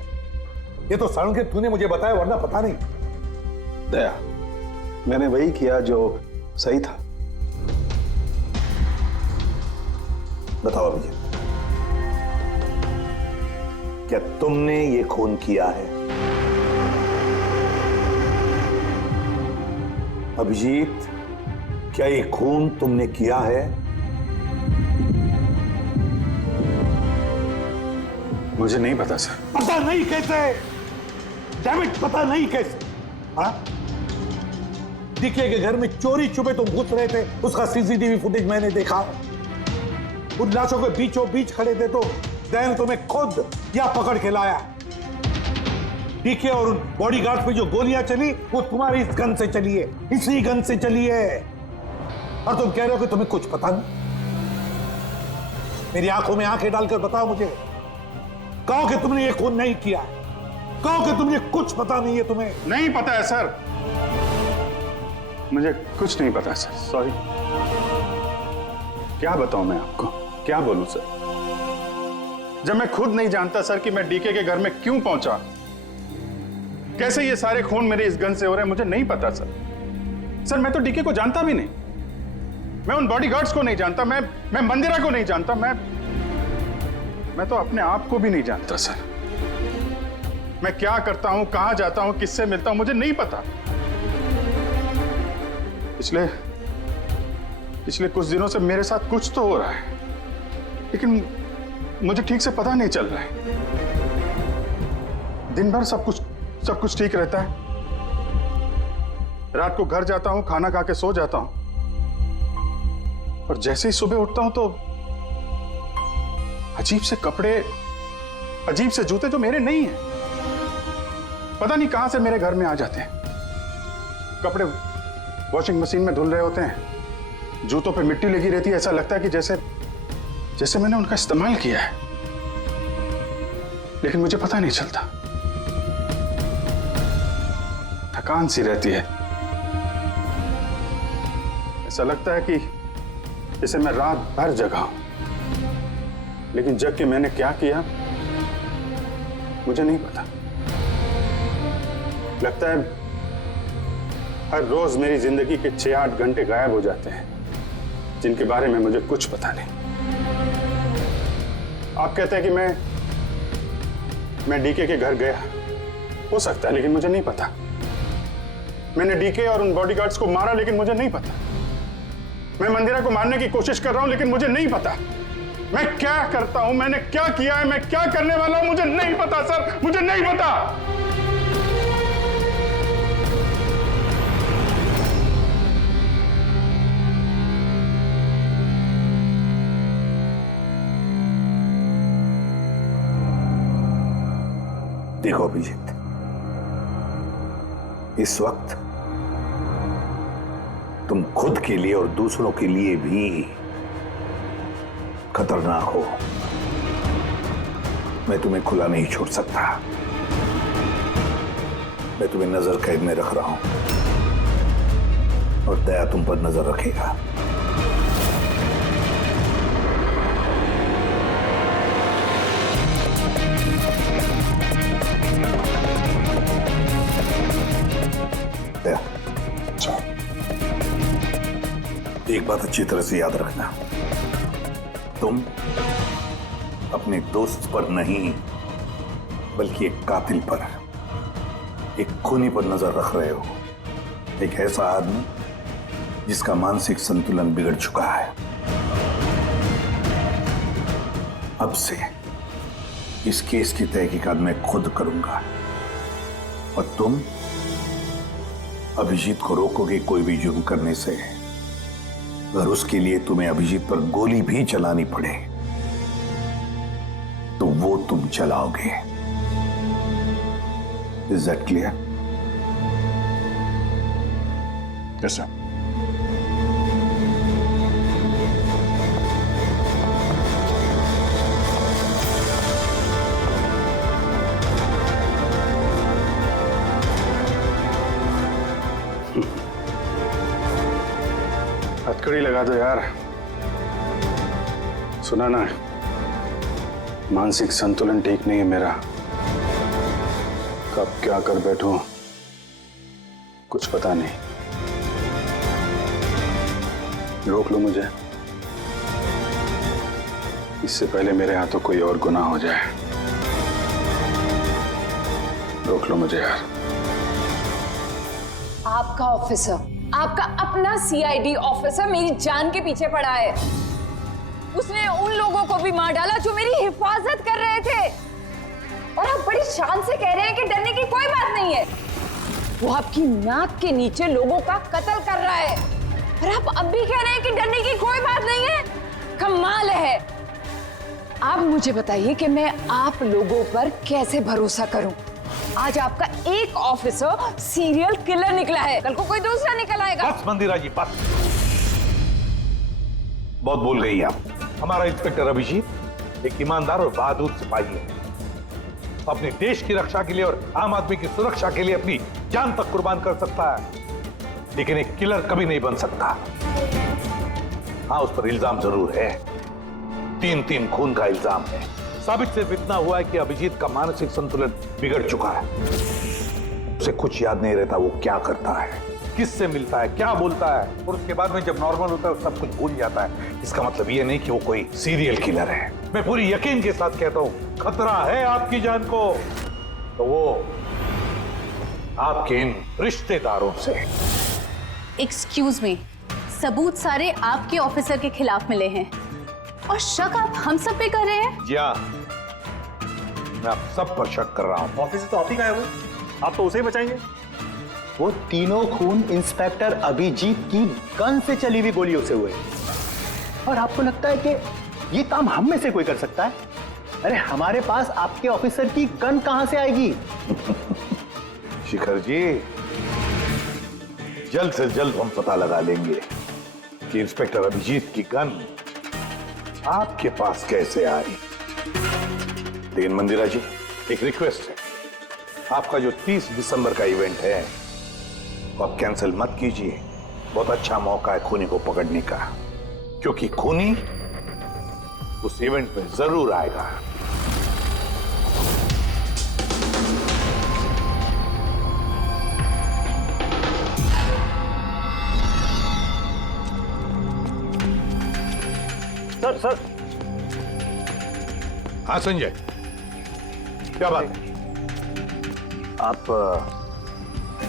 ये तो सड़न के तूने मुझे बताया, वरना पता नहीं। दया, मैंने वही किया जो सही था। बताओ अभिजीत, क्या तुमने ये खून किया है? अभिजीत, क्या ये खून तुमने किया है? मुझे नहीं पता सर। पता नहीं कैसे? डैमिट, पता नहीं कैसे? हाँ? डीके के घर में चोरी छुपे तुम घुस रहे थे, उसका सीसीटीवी फुटेज मैंने देखा। उन लाशों के बीचों बीच खड़े थे तो दैन तुम्हें खुद या पकड़ के लाया। डीके और उन बॉडीगार्ड पे जो गोलियां चली वो तुम्हारी इस गन से चली है, इसी गन से चली है। और तुम कह रहे हो कि तुम्हें कुछ पता नहीं। मेरी आंखों में आंखें डालकर बताओ मुझे, कहो कि तुमने ये खून नहीं किया, कहो कि तुमने कुछ पता नहीं है। तुम्हें नहीं पता है सर, मुझे कुछ नहीं पता सर, सॉरी। क्या बताऊं मैं आपको, क्या बोलूं सर, जब मैं खुद नहीं जानता सर कि मैं डीके के घर में क्यों पहुंचा, कैसे ये सारे खून मेरे इस गन से हो रहे हैं, मुझे नहीं पता सर। सर, मैं तो डीके को जानता भी नहीं, मैं उन बॉडीगार्ड्स को नहीं जानता, मैं मंदिरा को नहीं जानता, मैं तो अपने आप को भी नहीं जानता सर। मैं क्या करता हूं, कहां जाता हूं, किससे मिलता हूं, मुझे नहीं पता। पिछले कुछ दिनों से मेरे साथ कुछ तो हो रहा है, लेकिन मुझे ठीक से पता नहीं चल रहा है। दिन भर सब कुछ ठीक रहता है, रात को घर जाता हूं, खाना खा के सो जाता हूं, और जैसे ही सुबह उठता हूं तो अजीब से कपड़े, अजीब से जूते जो मेरे नहीं हैं, पता नहीं कहां से मेरे घर में आ जाते हैं। कपड़े वॉशिंग मशीन में धुल रहे होते हैं, जूतों पे मिट्टी लगी रहती है, ऐसा लगता है कि जैसे मैंने उनका इस्तेमाल किया है, लेकिन मुझे पता नहीं चलता। थकान सी रहती है, ऐसा लगता है कि जैसे मैं रात भर जगा हूं, लेकिन जग के मैंने क्या किया मुझे नहीं पता। लगता है हर रोज मेरी जिंदगी के 6-8 घंटे गायब हो जाते हैं, जिनके बारे में मुझे कुछ पता नहीं। आप कहते हैं कि मैं डीके के घर गया, हो सकता है, लेकिन मुझे नहीं पता। मैंने डीके और उन बॉडीगार्ड्स को मारा, लेकिन मुझे नहीं पता। मैं मंदिरा को मारने की कोशिश कर रहा हूं, लेकिन मुझे नहीं पता। मैं क्या करता हूं, मैंने क्या किया है, मैं क्या करने वाला हूं, मुझे नहीं पता सर, मुझे नहीं पता। देखो अभिजीत, इस वक्त तुम खुद के लिए और दूसरों के लिए भी खतरनाक हो। मैं तुम्हें खुला नहीं छोड़ सकता। मैं तुम्हें नजर कैद में रख रहा हूं और दया तुम पर नजर रखेगा। एक बात अच्छी तरह से याद रखना, तुम अपने दोस्त पर नहीं बल्कि एक कातिल पर, एक खूनी पर नजर रख रहे हो। एक ऐसा आदमी जिसका मानसिक संतुलन बिगड़ चुका है। अब से इस केस की तहकीकात मैं खुद करूंगा और तुम अभिजीत को रोकोगे कोई भी जुर्म करने से। अगर उसके लिए तुम्हें अभिजीत पर गोली भी चलानी पड़े तो वो तुम चलाओगे। Is that clear? Yes sir. हथकड़ी लगा दो यार। सुना ना, मानसिक संतुलन ठीक नहीं है मेरा। कब क्या कर बैठूं कुछ पता नहीं। रोक लो मुझे, इससे पहले मेरे हाथों कोई और गुनाह हो जाए। रोक लो मुझे यार। आपका ऑफिसर, आपका अपना सीआईडी ऑफिसर मेरी जान के पीछे पड़ा है। उसने उन लोगों को भी मार डाला जो मेरी हिफाजत कर रहे थे, और आप बड़ी शान से कह रहे हैं कि डरने की कोई बात नहीं है। वो आपकी नाक के नीचे लोगों का कत्ल कर रहा है, और आप अब भी कह रहे हैं कि डरने की कोई बात नहीं है। कमाल है। आप मुझे बताइए कि मैं आप लोगों पर कैसे भरोसा करूं। आज आपका एक ऑफिसर सीरियल किलर निकला है, कल को कोई दूसरा निकल आएगा। बस मंदिरा जी, बस। बहुत बोल गई आप। हमारा इंस्पेक्टर अभिजीत एक ईमानदार और बहादुर सिपाही है। अपने देश की रक्षा के लिए और आम आदमी की सुरक्षा के लिए अपनी जान तक कुर्बान कर सकता है, लेकिन एक किलर कभी नहीं बन सकता। हाँ, उस पर इल्जाम जरूर है। 3 खून का इल्जाम है। साबित सिर्फ इतना हुआ है कि अभिजीत का मानसिक संतुलन बिगड़ चुका है। उसे कुछ याद नहीं रहता वो क्या करता है, किससे मिलता है, क्या बोलता है, और उसके बाद में जब नॉर्मल होता है सब कुछ भूल जाता है। इसका मतलब ये नहीं कि वो कोई सीरियल किलर है। मैं पूरी यकीन के साथ कहता हूं, खतरा है आपकी जान को तो वो आपके इन रिश्तेदारों से। एक्सक्यूज मी, सबूत सारे आपके ऑफिसर के खिलाफ मिले हैं और शक आप हम सब पे कर रहे हैं। जी हाँ, मैं आप सब पर शक कर रहा हूं। ऑफिसर तो आप ही का है वो, आप तो उसे ही बचाएंगे। वो तीनों खून इंस्पेक्टर अभिजीत की गन से चली हुई गोलियों से हुए। और आपको लगता है कि ये काम हम में से कोई कर सकता है? अरे हमारे पास आपके ऑफिसर की गन कहां से आएगी? शिखर जी, जल्द से जल्द हम पता लगा लेंगे कि इंस्पेक्टर अभिजीत की गन आपके पास कैसे आई। लेकिन मंदिरा जी, एक रिक्वेस्ट है, आपका जो 30 दिसंबर का इवेंट है वो आप कैंसिल मत कीजिए। बहुत अच्छा मौका है खूनी को पकड़ने का, क्योंकि खूनी उस इवेंट में जरूर आएगा। सर हाँ संजय, क्या बात है? आप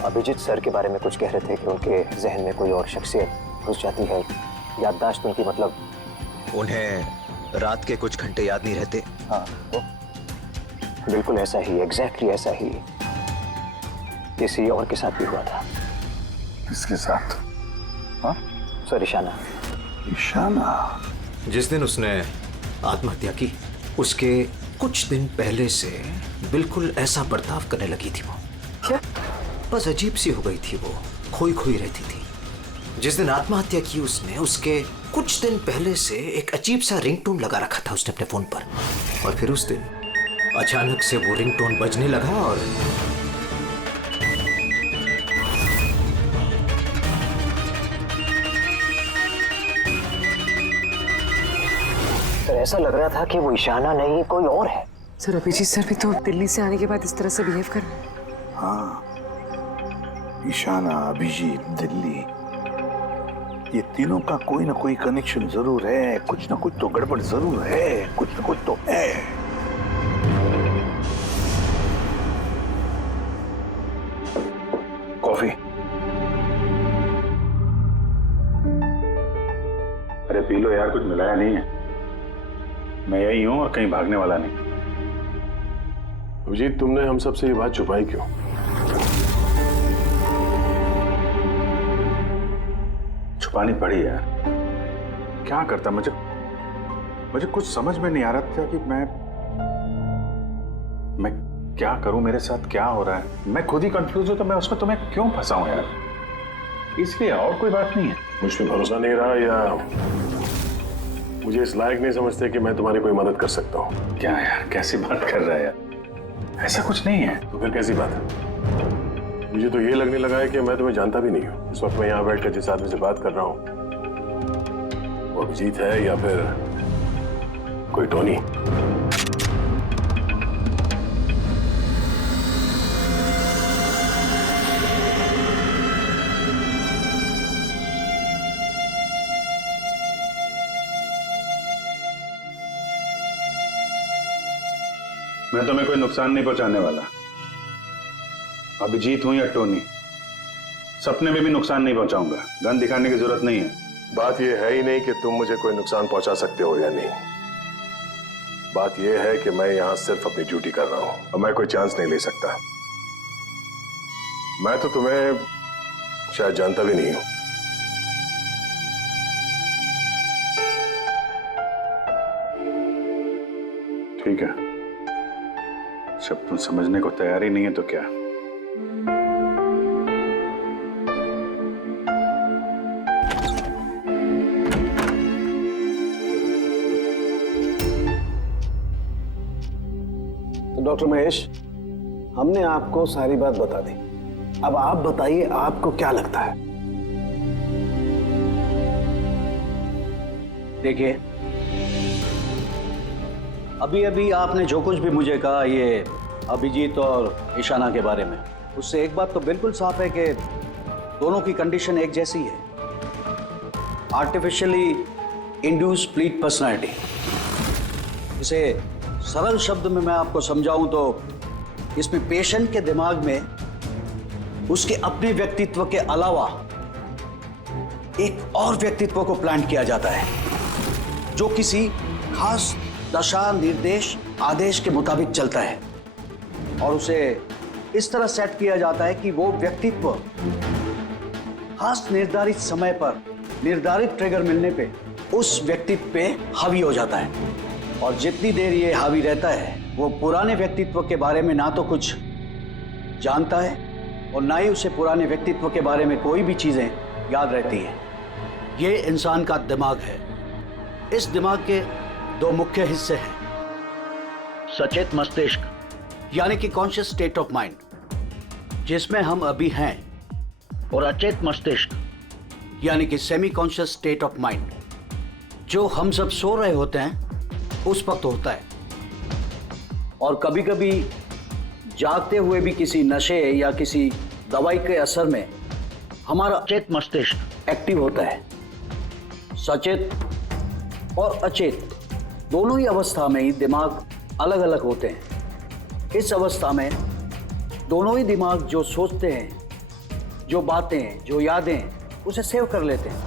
अभिजीत सर के बारे में कुछ कह रहे थे कि उनके जहन में कोई और शख्सियत घुस जाती है, याददाश्त उनकी, मतलब उन्हें रात के कुछ घंटे याद नहीं रहते। हाँ तो बिल्कुल ऐसा ही, एग्जैक्टली ऐसा ही किसी और के साथ भी हुआ था। किसके साथ? हाँ सर, ईशाना। ईशाना? जिस दिन उसने आत्महत्या की उसके कुछ दिन पहले से बिल्कुल ऐसा बर्ताव करने लगी थी वो। क्या? बस अजीब सी हो गई थी वो, खोई खोई रहती थी। जिस दिन आत्महत्या की उसने, उसके कुछ दिन पहले से एक अजीब सा रिंगटोन लगा रखा था उसने अपने फोन पर। और फिर उस दिन अचानक से वो रिंगटोन बजने लगा और सर ऐसा लग रहा था कि वो ईशाना नहीं कोई और है। सर अभिजीत सर भी तो दिल्ली से आने के बाद इस तरह से बिहेव कर रहे हैं। हाँ, ईशाना, अभिजीत, दिल्ली, ये तीनों का कोई ना कोई कनेक्शन जरूर है। कुछ ना कुछ तो गड़बड़ जरूर है, कुछ ना कुछ तो है। कॉफी? अरे पी लो यार, कुछ मिलाया नहीं है। मैं यही हूं और कहीं भागने वाला नहीं। अभिजीत, तुमने हम सबसे ये बात छुपाई क्यों? छुपानी पड़ी यार, क्या करता। मुझे कुछ समझ में नहीं आ रहा था कि मैं क्या करूं, मेरे साथ क्या हो रहा है। मैं खुद ही कंफ्यूज हूं, तो मैं उसमें तुम्हें क्यों फंसाऊं यार? इसलिए, और कोई बात नहीं है। मुझ पे भरोसा नहीं रहा या मुझे इस लायक नहीं समझते कि मैं तुम्हारी कोई मदद कर सकता हूँ? क्या यार, कैसी बात कर रहा है यार? ऐसा कुछ नहीं है। तो फिर कैसी बात है? मुझे तो ये लगने लगा है कि मैं तुम्हें जानता भी नहीं हूँ। इस वक्त मैं यहाँ बैठकर जिस आदमी से बात कर रहा हूँ वो अभिजीत है या फिर कोई टोनी। मैं तुम्हें कोई नुकसान नहीं पहुंचाने वाला। अभिजीत हूं या टोनी, सपने में भी नुकसान नहीं पहुंचाऊंगा। गन दिखाने की जरूरत नहीं है। बात यह है ही नहीं कि तुम मुझे कोई नुकसान पहुंचा सकते हो या नहीं। बात यह है कि मैं यहां सिर्फ अपनी ड्यूटी कर रहा हूं और मैं कोई चांस नहीं ले सकता। मैं तो तुम्हें शायद जानता भी नहीं हूं। ठीक है, जब तुम समझने को तैयार ही नहीं है तो क्या। तो डॉक्टर महेश, हमने आपको सारी बात बता दी। अब आप बताइए, आपको क्या लगता है? देखिए, अभी अभी आपने जो कुछ भी मुझे कहा ये अभिजीत और ईशाना के बारे में, उससे एक बात तो बिल्कुल साफ है कि दोनों की कंडीशन एक जैसी है। Artificially induce split personality. इसे सरल शब्द में मैं आपको समझाऊं तो इसमें पेशेंट के दिमाग में उसके अपने व्यक्तित्व के अलावा एक और व्यक्तित्व को प्लांट किया जाता है जो किसी खास दशा, निर्देश, आदेश के मुताबिक चलता है और उसे इस तरह सेट किया जाता है कि वो व्यक्तित्व खास निर्धारित समय पर निर्धारित ट्रिगर मिलने पे उस व्यक्तित्व पे हावी हो जाता है। और जितनी देर ये हावी रहता है वो पुराने व्यक्तित्व के बारे में ना तो कुछ जानता है और ना ही उसे पुराने व्यक्तित्व के बारे में कोई भी चीजें याद रहती हैं। ये इंसान का दिमाग है। इस दिमाग के दो मुख्य हिस्से हैं, सचेत मस्तिष्क यानी कि कॉन्शियस स्टेट ऑफ माइंड, जिसमें हम अभी हैं, और अचेत मस्तिष्क यानी कि semi conscious state of mind, जो हम सब सो रहे होते हैं उस वक्त होता है। और कभी कभी जागते हुए भी किसी नशे या किसी दवाई के असर में हमारा अचेत मस्तिष्क एक्टिव होता है। सचेत और अचेत दोनों ही अवस्था में ही दिमाग अलग अलग होते हैं। इस अवस्था में दोनों ही दिमाग जो सोचते हैं, जो बातें, जो यादें, उसे सेव कर लेते हैं।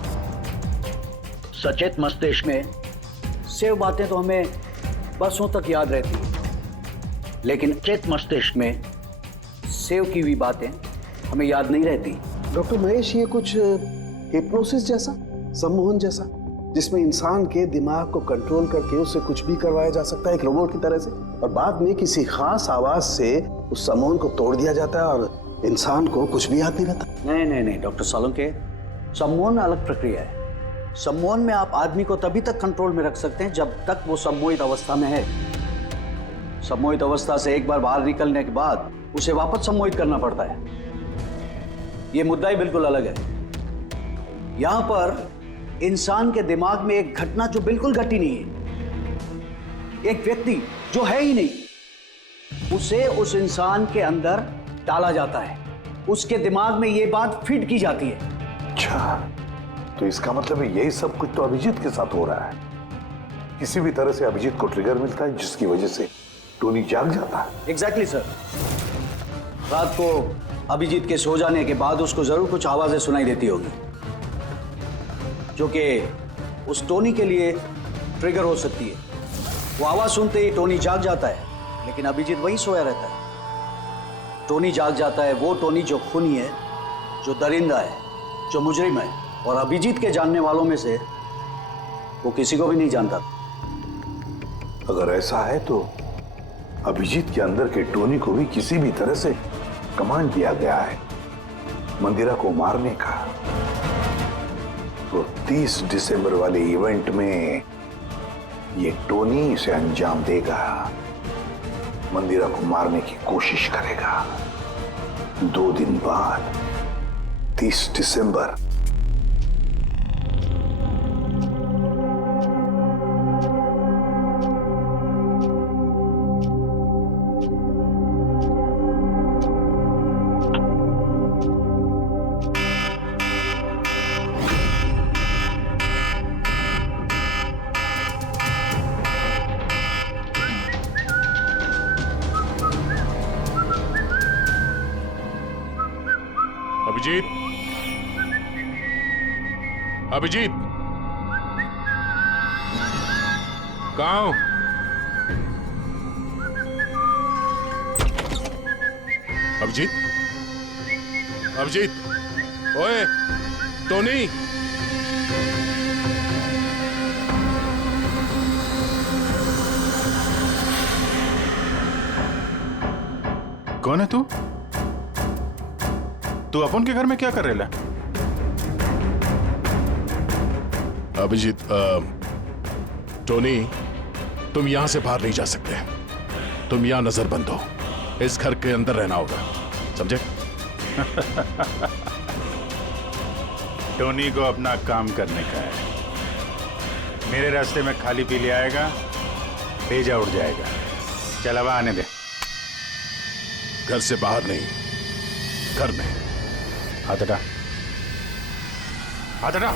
सचेत मस्तिष्क में सेव बातें तो हमें बरसों तक याद रहती हैं, लेकिन अचेत मस्तिष्क में सेव की हुई बातें हमें याद नहीं रहती। डॉक्टर महेश, ये कुछ हिप्नोसिस जैसा, सम्मोहन जैसा, जिसमें इंसान के दिमाग को कंट्रोल करके उससे कुछ भी करवाया जा सकता है एक रोबोट की तरह से, और बाद में किसी खास आवाज से उस सम्मोहन को तोड़ दिया जाता है और इंसान को कुछ भी याद नहीं रहता। नहीं डॉक्टर सोलंकी, सम्मोहन अलग प्रक्रिया है। सम्मोहन में आप आदमी को तभी तक कंट्रोल में रख सकते हैं जब तक वो सम्मोहित अवस्था में है। सम्मोहित अवस्था से एक बार बाहर निकलने के बाद उसे वापस सम्मोहित करना पड़ता है। ये मुद्दा ही बिल्कुल अलग है। यहां पर इंसान के दिमाग में एक घटना जो बिल्कुल घटी नहीं है, एक व्यक्ति जो है ही नहीं, उसे उस इंसान के अंदर डाला जाता है। उसके दिमाग में ये बात फिट की जाती है। अच्छा, तो इसका मतलब है यही सब कुछ तो अभिजीत के साथ हो रहा है। किसी भी तरह से अभिजीत को ट्रिगर मिलता है जिसकी वजह से टोनी जाग जाता है। Exactly sir. रात को अभिजीत के सो जाने के बाद उसको जरूर कुछ आवाजें सुनाई देती होगी, जो कि उस टोनी के लिए ट्रिगर हो सकती है। वो आवाज सुनते ही टोनी जाग जाता है, लेकिन अभिजीत वहीं सोया रहता है। टोनी जाग जाता है वो टोनी जो खूनी है, जो दरिंदा है, जो मुजरिम है, और अभिजीत के जानने वालों में से वो किसी को भी नहीं जानता। अगर ऐसा है तो अभिजीत के अंदर के टोनी को भी किसी भी तरह से कमांड दिया गया है मंदिरा को मारने का। तो 30 दिसंबर वाले इवेंट में ये टोनी इसे अंजाम देगा, मंदिरा को मारने की कोशिश करेगा। 2 दिन बाद 30 दिसंबर। अभिजीत, अभिजीत, कहाँ हो? अभिजीत, अभिजीत, ओए, टोनी। कौन है तू? तू अपन के घर में क्या कर रहे? अभिजीत, टोनी, तुम यहां से बाहर नहीं जा सकते। तुम यहां नजरबंद हो। इस घर के अंदर रहना होगा, समझे? टोनी को अपना काम करने का है। मेरे रास्ते में खाली पीली आएगा, भेजा उड़ जाएगा। चल अब आने दे। घर से बाहर नहीं, घर में। हाथ हटा, हाथ हटा।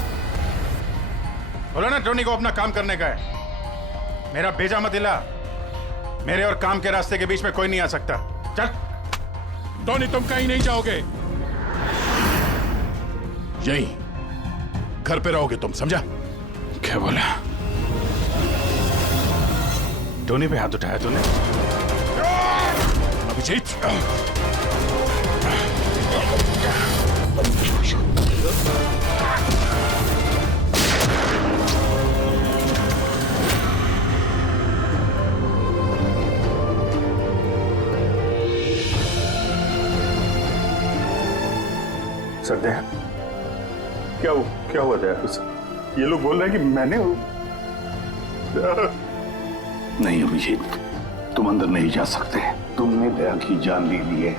बोलो ना, टोनी को अपना काम करने का है। मेरा भेजा मत हिला। मेरे और काम के रास्ते के बीच में कोई नहीं आ सकता। चल। टोनी, तुम कहीं नहीं जाओगे, यहीं घर पे रहोगे तुम, समझा? क्या बोला? टोनी पे हाथ उठाया तूने? अभिजीत, सकते हैं क्या हुआ दया कुछ? ये लोग बोल रहे हैं कि मैंने नहीं अभिजीत, तुम अंदर नहीं जा सकते। तुमने दया की जान ले ली है,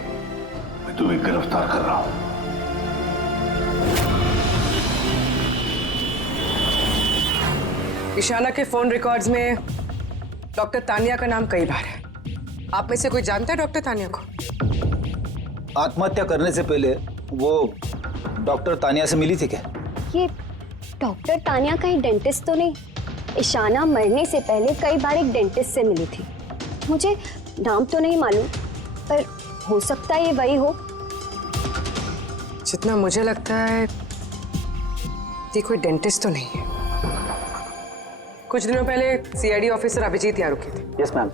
मैं तुम्हें गिरफ्तार कर रहा हूं। ईशाना के फोन रिकॉर्ड्स में डॉक्टर तानिया का नाम कई बार है। आप में से कोई जानता है डॉक्टर तानिया को? आत्महत्या करने से पहले वो डॉक्टर तानिया से मिली थी क्या? ये डॉक्टर तानिया कहीं डेंटिस्ट तो नहीं? ईशाना मरने से पहले कई बार एक डेंटिस्ट से मिली थी। मुझे नाम तो नहीं मालूम, पर हो सकता है ये वही हो। जितना मुझे लगता है ये कोई डेंटिस्ट तो नहीं है। कुछ दिनों पहले सीआईडी ऑफिसर अभिजीत यहाँ रुके थे। Yes ma'am.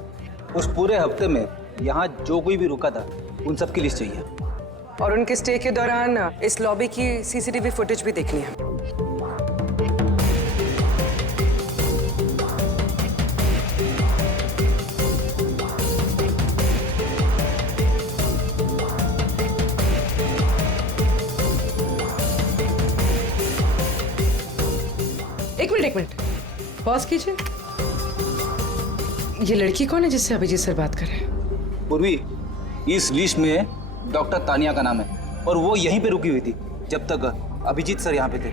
उस पूरे हफ्ते में यहाँ जो कोई भी रुका था उन सब की लिस्ट चाहिए, और उनके स्टे के दौरान इस लॉबी की सीसीटीवी फुटेज भी देखनी है। एक मिनट पॉज कीजिए। ये लड़की कौन है जिससे अभिजीत सर बात कर रहे हैं? पूर्वी, इस लिस्ट में डॉक्टर तानिया का नाम है और वो यहीं पे रुकी हुई थी जब तक अभिजीत सर यहाँ पे थे।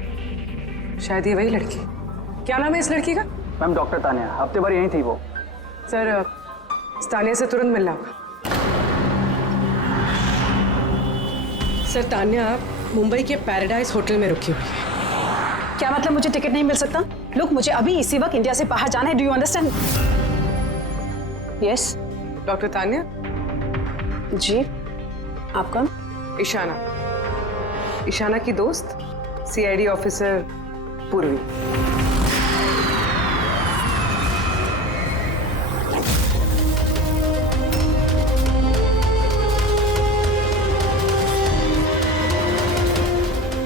शायद ये वही लड़की। क्या नाम है इस लड़की का? मैम डॉक्टर तानिया, हफ्ते भर यहीं थी वो। सर तानिया से तुरंत मिलना होगा। सर तानिया मुंबई के पैराडाइज होटल में रुकी हुई है। क्या मतलब मुझे टिकट नहीं मिल सकता? लुक, मुझे अभी इसी वक्त इंडिया से बाहर जाना है। Do you understand? Yes. Doctor Tania? जी, आप कौन? ईशाना, ईशाना की दोस्त, सीआईडी ऑफिसर पूर्वी।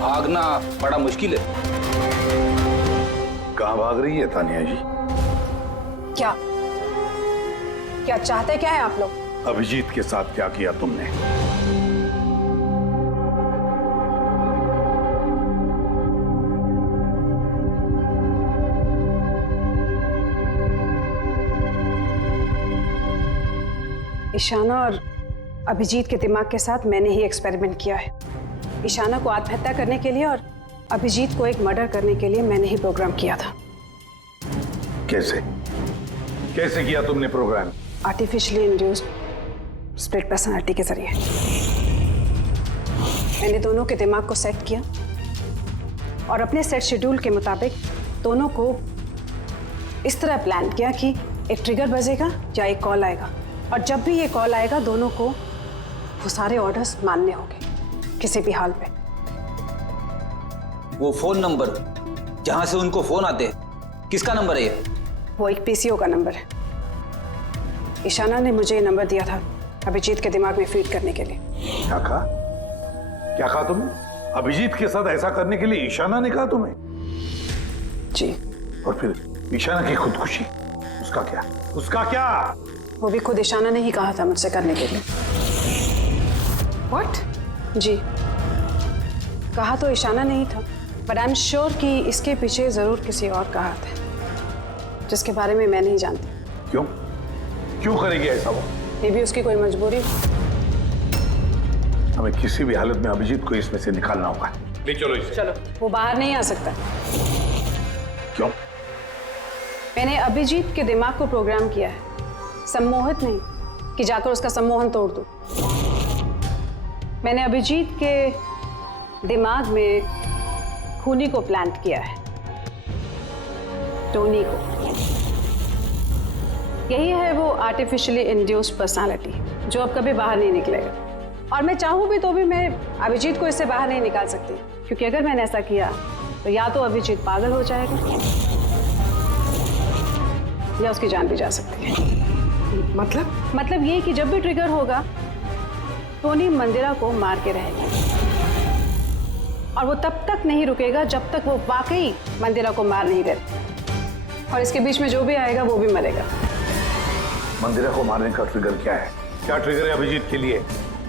भागना बड़ा मुश्किल है। कहाँ भाग रही है तानिया जी? क्या चाहते क्या है आप लोग? अभिजीत के साथ क्या किया तुमने? ईशाना और अभिजीत के दिमाग के साथ मैंने ही एक्सपेरिमेंट किया है। ईशाना को आत्महत्या करने के लिए और अभिजीत को एक मर्डर करने के लिए मैंने ही प्रोग्राम किया था। कैसे किया तुमने program? Artificially induced split personality के जरिए मैंने दोनों के दिमाग को सेट किया और अपने सेट शेड्यूल के मुताबिक दोनों को इस तरह प्लान किया कि एक ट्रिगर बजेगा या एक कॉल आएगा, और जब भी ये कॉल आएगा दोनों को वो सारे ऑर्डर्स मानने होंगे किसी भी हाल पे। वो फोन नंबर जहां से उनको फोन आते हैं, किसका नंबर है ये? वो एक पीसीओ का नंबर है। ईशाना ने मुझे ये नंबर दिया था अभिजीत के दिमाग में फीड करने के लिए। क्या कहा तुमने? अभिजीत के साथ ऐसा करने के लिए ईशाना ने कहा तुम्हें? जी। और फिर ईशाना की खुदकुशी, उसका क्या? वो भी खुद ईशाना ने ही कहा था मुझसे करने के लिए। What? जी, कहा तो ईशाना ने ही था, बट आई एम श्योर कि इसके पीछे जरूर किसी और का हाथ है जिसके बारे में मैं नहीं जानती। क्यों करेगी ऐसा वो? ये भी उसकी कोई मजबूरी। हमें किसी भी हालत में अभिजीत को इसमें से निकालना होगा। ले चलो इसे। चलो। वो बाहर नहीं आ सकता। क्यों? मैंने अभिजीत के दिमाग को प्रोग्राम किया है, सम्मोहित नहीं कि जाकर उसका सम्मोहन तोड़ दूं। मैंने अभिजीत के दिमाग में खूनी को प्लांट किया है, टोनी को। यही है वो आर्टिफिशियली इंड्यूस्ड पर्सनालिटी जो अब कभी बाहर नहीं निकलेगा, और मैं चाहूं भी तो भी मैं अभिजीत को इससे बाहर नहीं निकाल सकती, क्योंकि अगर मैंने ऐसा किया तो या तो अभिजीत पागल हो जाएगा या उसकी जान भी जा सकती है। मतलब ये कि जब भी ट्रिगर होगा टोनी मंदिरा को मार के रहेगा। और वो तब तक नहीं रुकेगा जब तक वो वाकई मंदिरा को मार नहीं देता। और इसके बीच में जो भी आएगा वो भी मरेगा। मंदिरा को मारने का ट्रिगर क्या है? क्या ट्रिगर है अभिजीत के लिए?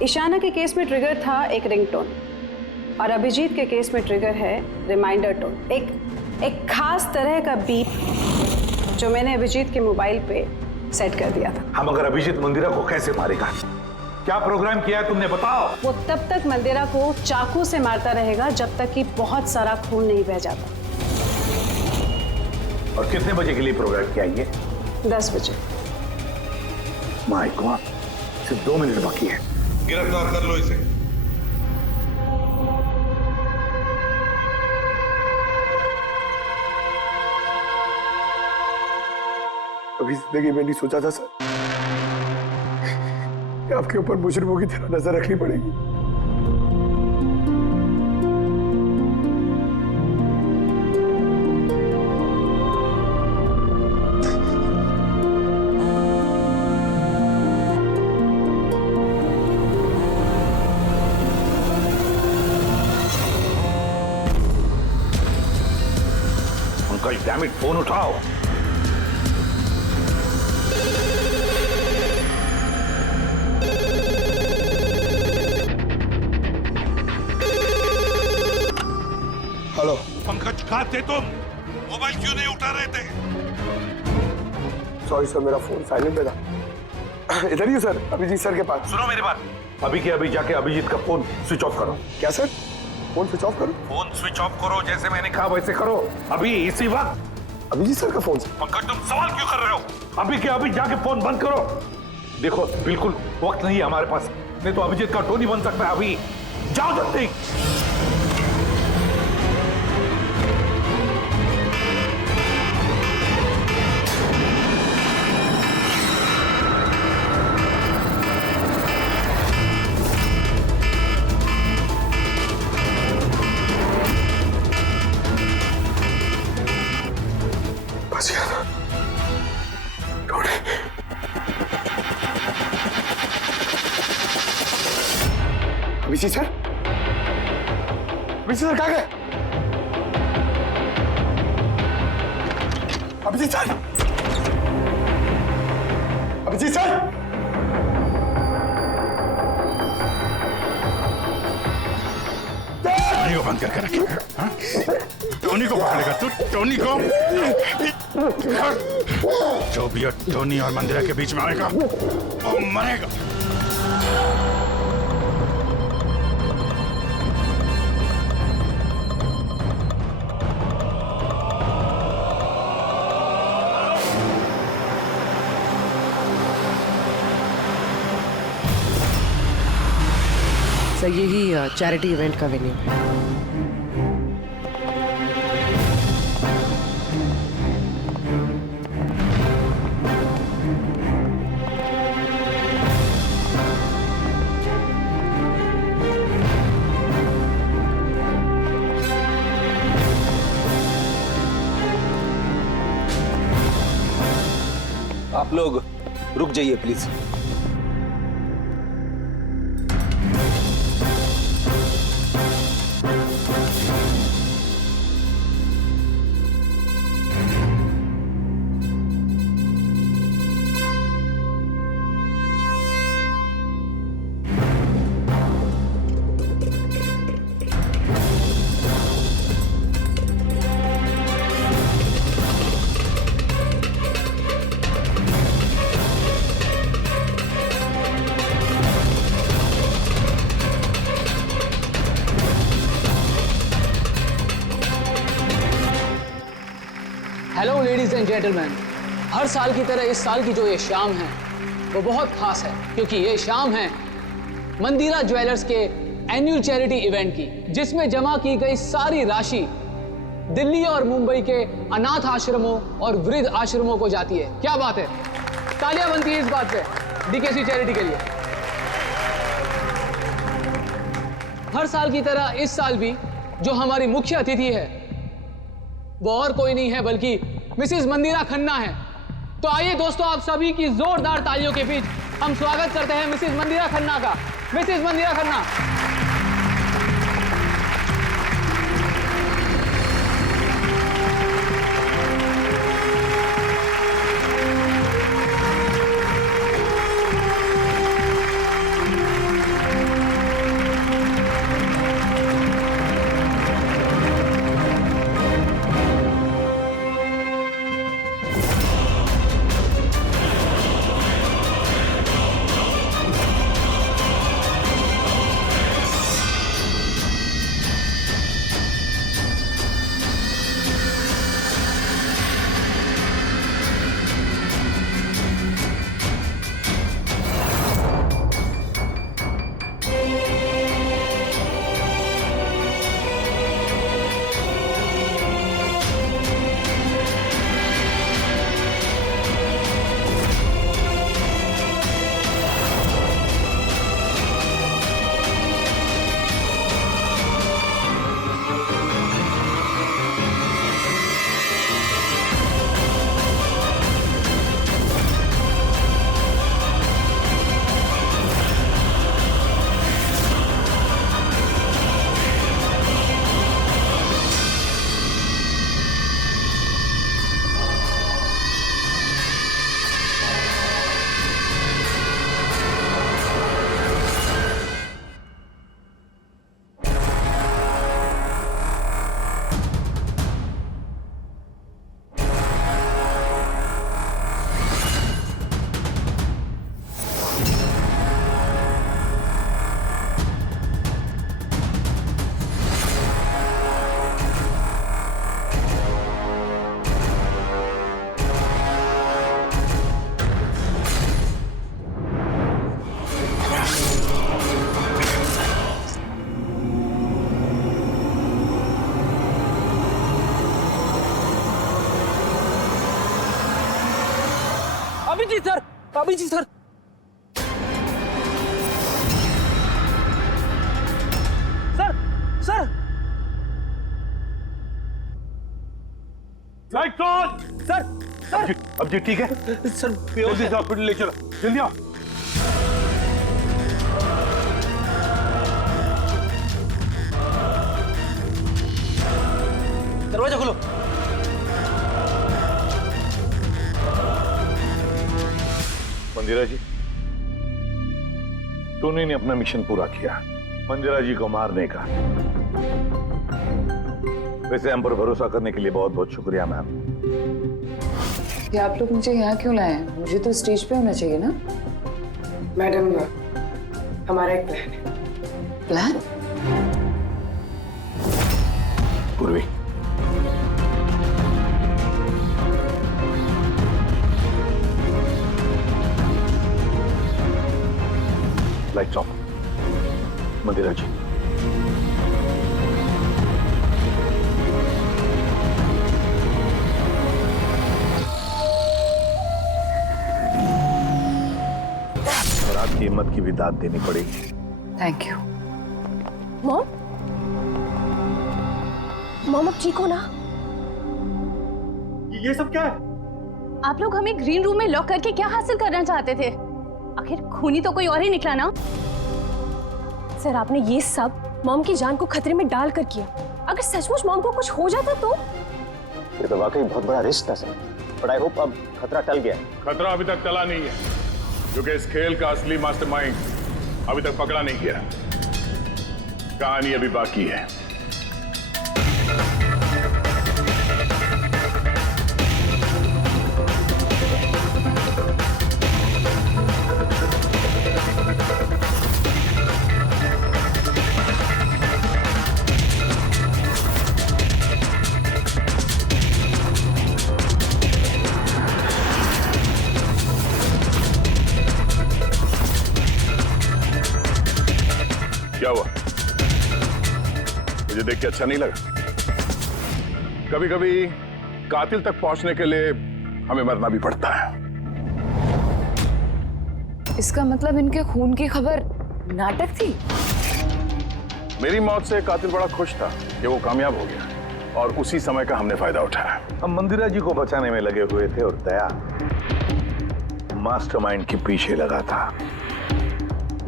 ईशाना के केस में ट्रिगर था एक रिंगटोन और अभिजीत के केस में ट्रिगर है रिमाइंडर टोन। एक खास तरह का बीप जो मैंने अभिजीत के मोबाइल पे सेट कर दिया था। हम अगर अभिजीत मंदिरा को कैसे मारेगा? क्या प्रोग्राम किया है तुमने, बताओ। वो तब तक मंदिरा को चाकू से मारता रहेगा जब तक कि बहुत सारा खून नहीं बह जाता। और कितने बजे के लिए प्रोग्राम किया ये? 10 बजे। माय गॉड, सिर्फ 2 मिनट बाकी है। गिरफ्तार कर लो इसे। कभी जिंदगी में नहीं सोचा था सर कि आपके ऊपर मुजरिमों की तरह नजर रखनी पड़ेगी। अंकल डैम इट, फोन उठाओ। हेलो पंकज, कहाँ थे तुम? मोबाइल क्यों नहीं उठा रहे थे? सॉरी सर, मेरा फोन साइलेंट पे था। इधर ही हूँ सर, अभिजीत सर के पास। सुनो मेरी बात, अभी के अभी जाके अभिजीत का फोन स्विच ऑफ करो। क्या सर? फोन स्विच ऑफ करो? फोन स्विच ऑफ करो, जैसे मैंने कहा वैसे करो, अभी इसी वक्त। अभिजीत सर का फोन सर। पंकज, तुम सवाल क्यों कर रहे हो? अभी के अभी जाके फोन बंद करो। देखो बिल्कुल वक्त नहीं है हमारे पास, नहीं तो अभिजीत का टोनी बन सकता है। अभी जाओ जल्दी। बस गया था। Tony. Abhijit sir? Abhijit sir कहाँ गए? Abhijit sir? Abhijit sir? Tony को बंद करके रखे। हाँ? टोनी को पकड़ेगा तू? टोनी को? जो भी टोनी और मंदिरा के बीच में आएगा वो मरेगा। सर यही चैरिटी इवेंट का वेन्यू है। आप लोग रुक जाइए please. Hello ladies and gentleman, हर साल की तरह इस साल की जो ये शाम है वो बहुत खास है, क्योंकि ये शाम है मंदिरा ज्वेलर्स के एनुअल चैरिटी इवेंट की, जिसमें जमा की गई सारी राशि दिल्ली और मुंबई के अनाथ आश्रमों और वृद्ध आश्रमों को जाती है। क्या बात है, तालियां बनती है इस बात पे डीकेसी चैरिटी के लिए। हर साल की तरह इस साल भी जो हमारी मुख्य अतिथि है वो और कोई नहीं है बल्कि मिसेस मंदिरा खन्ना है। तो आइए दोस्तों, आप सभी की जोरदार तालियों के बीच हम स्वागत करते हैं मिसेस मंदिरा खन्ना का। Mrs Mandira Khanna. Abhijeet sir. Sir sir sir sir अब जी ठीक है सर, जल्दी से हॉस्पिटल ले चलो, जल्दी आओ। दरवाजा खोलो। मंदिरा जी, टोनी ने अपना मिशन पूरा किया, मंदिरा जी को मारने का। वैसे हम पर भरोसा करने के लिए बहुत बहुत शुक्रिया मैम। ये आप लोग मुझे यहाँ क्यों लाए हैं? मुझे तो स्टेज पे होना चाहिए ना। मैडम, हमारा एक प्लान है। प्लान? पूर्वी, लाइट्स ऑफ। मंदिरा जी, और आपकी हिम्मत की भी दाद देनी पड़ेगी। Thank you. मॉम, मॉम अब ठीक हो ना? ये सब क्या है? आप लोग हमें ग्रीन रूम में लॉक करके क्या हासिल करना चाहते थे? आखिर खूनी तो कोई और ही निकला ना। सर, आपने ये सब मॉम की जान को खतरे में डालकर किया। अगर सचमुच मॉम को कुछ हो जाता तो? ये तो वाकई बहुत बड़ा रिस्क था सर, बट आई होप अब खतरा टल गया। खतरा अभी तक टला नहीं है, क्योंकि इस खेल का असली मास्टरमाइंड अभी तक पकड़ा नहीं गया। कहानी अभी बाकी है। क्या हुआ? मुझे देख के अच्छा नहीं लगा? कभी कभी कातिल तक पहुंचने के लिए हमें मरना भी पड़ता है। इसका मतलब इनके खून की खबर नाटक थी? मेरी मौत से कातिल बड़ा खुश था कि वो कामयाब हो गया, और उसी समय का हमने फायदा उठाया। हम मंदिरा जी को बचाने में लगे हुए थे, और दया मास्टरमाइंड के पीछे लगा था।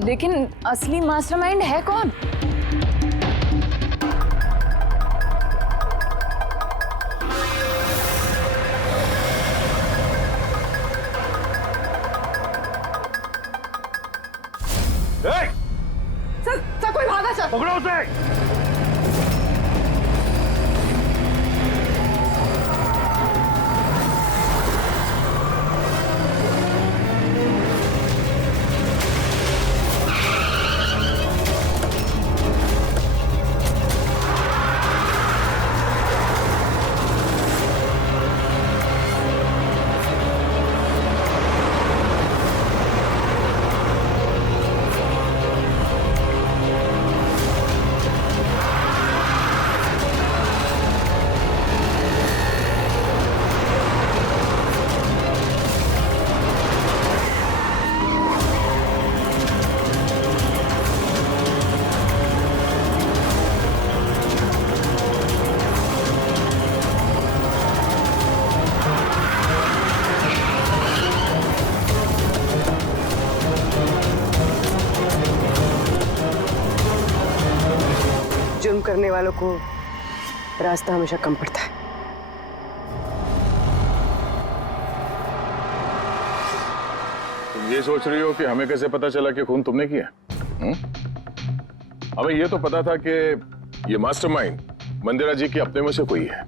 लेकिन असली मास्टरमाइंड है कौन? सर, कोई भागा सर। पकड़ो उसे। जुर्म करने वालों को रास्ता हमेशा कम पड़ता है। तुम ये सोच रही हो कि हमें कैसे पता चला कि खून तुमने किया? हमें ये तो पता था कि ये मास्टरमाइंड मंदिरा जी के अपने में से कोई है।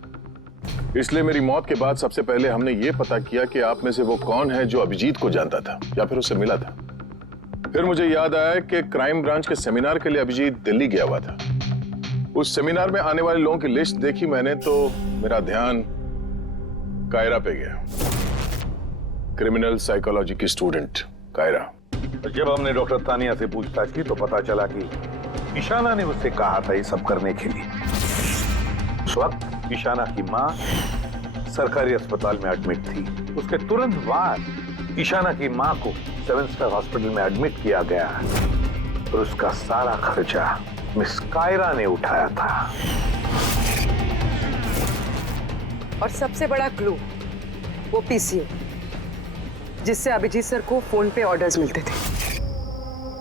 इसलिए मेरी मौत के बाद सबसे पहले हमने ये पता किया कि आप में से वो कौन है जो अभिजीत को जानता था या फिर उससे मिला था। फिर मुझे याद आया कि क्राइम ब्रांच के सेमिनार के लिए अभिजीत दिल्ली गया हुआ था। उस सेमिनार में आने वाले लोगों की लिस्ट देखी मैंने तो मेरा ध्यान कायरा पे गया। क्रिमिनल साइकोलॉजी की स्टूडेंट कायरा। जब हमने डॉक्टर तानिया से पूछताछ की तो पता चला कि ईशाना ने उससे कहा था ये सब करने के लिए। उस वक्त ईशाना की मां सरकारी अस्पताल में एडमिट थी। उसके तुरंत बाद ईशाना की मां को 7 स्टार हॉस्पिटल में एडमिट किया गया और उसका सारा खर्चा मिस कायरा ने उठाया था। और सबसे बड़ा क्लू वो पीसीओ, जिससे अभिजीत सर को फोन पे ऑर्डर्स मिलते थे।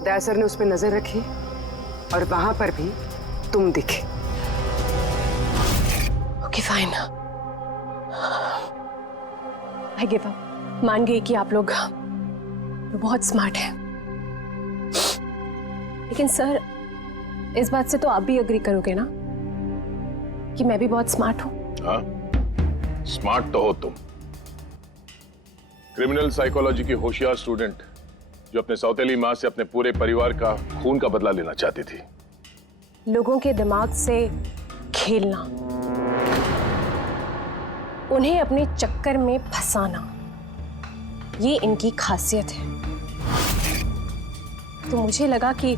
दया सर ने उस पर नजर रखी और वहां पर भी तुम दिखे। Okay fine, I give up. मान गई कि आप लोग बहुत स्मार्ट हैं, लेकिन सर इस बात से तो आप भी एग्री करोगे ना कि मैं भी बहुत स्मार्ट हूं? हाँ, स्मार्ट तो हो तुम। क्रिमिनल साइकोलॉजी की होशियार स्टूडेंट जो अपने सौतेली मां से अपने पूरे परिवार का खून का बदला लेना चाहती थी। लोगों के दिमाग से खेलना, उन्हें अपने चक्कर में फंसाना, ये इनकी खासियत है। तो मुझे लगा कि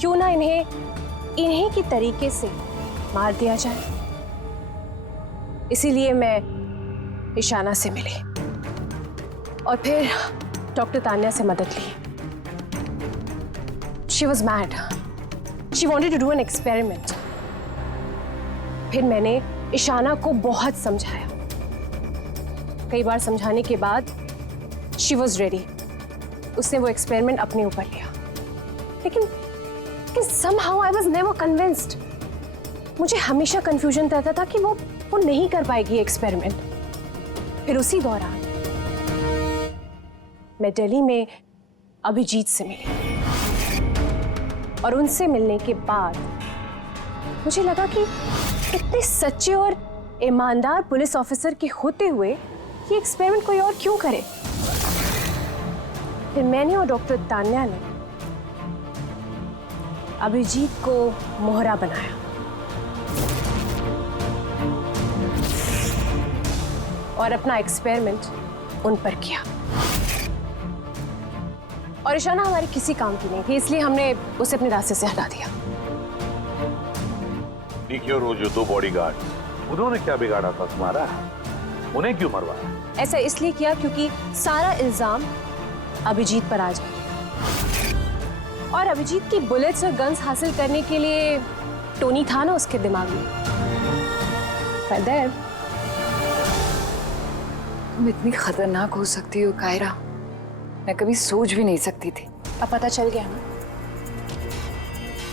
क्यों ना इन्हें की तरीके से मार दिया जाए। इसीलिए मैं ईशाना से मिली और फिर डॉक्टर तान्या से मदद ली। She was mad. She wanted to do an experiment. फिर मैंने ईशाना को बहुत समझाया। कई बार समझाने के बाद She was ready. उसने वो एक्सपेरिमेंट अपने ऊपर लिया, लेकिन somehow I was never convinced. मुझे हमेशा कंफ्यूजन रहता था कि वो नहीं कर पाएगी एक्सपेरिमेंट। फिर उसी दौरान मैं दिल्ली में अभिजीत से मिली और उनसे मिलने के बाद मुझे लगा कि इतने सच्चे और ईमानदार पुलिस ऑफिसर के होते हुए ये एक्सपेरिमेंट कोई और क्यों करे। फिर मैंने और डॉक्टर तान्या ने अभिजीत को मोहरा बनाया और अपना एक्सपेरिमेंट उन पर किया। और ईशाना हमारे किसी काम की नहीं थी, इसलिए हमने उसे अपने रास्ते से हटा दिया। देखिए, और वो जो 2 बॉडीगार्ड, उन्होंने क्या बिगाड़ा था तुम्हारा? उन्हें क्यों मरवाया? ऐसा इसलिए किया क्योंकि सारा इल्जाम अभिजीत पर आ जाए और अभिजीत की बुलेट्स और गन्स हासिल करने के लिए टोनी था ना उसके दिमाग में। तुम इतनी खतरनाक हो सकती हो कायरा, मैं कभी सोच भी नहीं सकती थी। अब पता चल गया ना,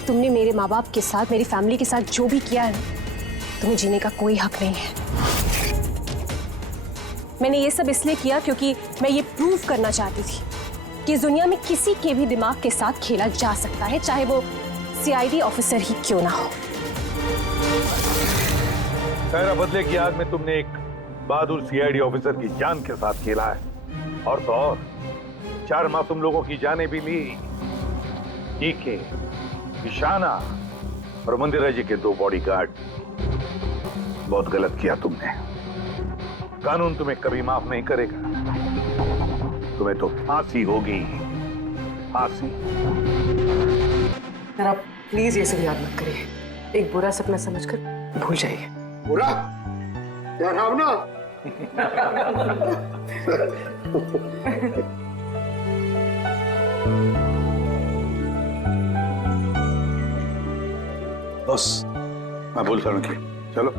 तुमने मेरे माँ बाप के साथ, मेरी फैमिली के साथ जो भी किया है, तुम्हें जीने का कोई हक नहीं है। मैंने ये सब इसलिए किया क्योंकि मैं ये प्रूव करना चाहती थी कि इस दुनिया में किसी के भी दिमाग के साथ खेला जा सकता है, चाहे वो सीआईडी ऑफिसर ही क्यों ना हो। खैर, बदले की आग में तुमने एक बहादुर सीआईडी ऑफिसर की जान के साथ खेला है और तो और 4 मासूम लोगों की जानें भी ली। डीके, ईशाना और मंदिरा जी के 2 बॉडीगार्ड। बहुत गलत किया तुमने। कानून तुम्हें कभी माफ नहीं करेगा। तुम्हें तो फांसी होगी, फांसी। सर आप प्लीज ये सब याद मत करिए, एक बुरा सपना समझकर भूल जाइए। बुरा? डरावना? बस मैं बोलता हूँ कि चलो,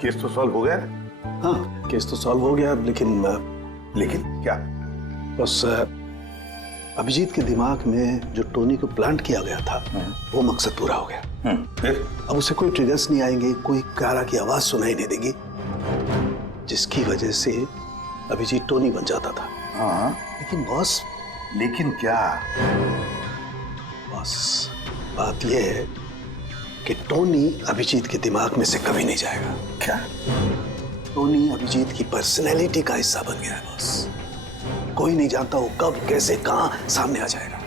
केस तो सॉल्व हो गया। हाँ, केस तो सॉल्व हो गया, लेकिन क्या? बस अभिजीत के दिमाग में जो टोनी को प्लांट किया गया था वो मकसद पूरा हो गया। अब उसे कोई ट्रिगर्स नहीं आएंगे, कोई कारा की आवाज सुनाई नहीं देगी, जिसकी वजह से अभिजीत टोनी बन जाता था। हाँ, लेकिन बॉस, लेकिन क्या? बॉस, बात यह है कि टोनी अभिजीत के दिमाग में से कभी नहीं जाएगा। क्या? टोनी अभिजीत की पर्सनैलिटी का हिस्सा बन गया है बॉस। कोई नहीं जानता वो कब, कैसे, कहां सामने आ जाएगा।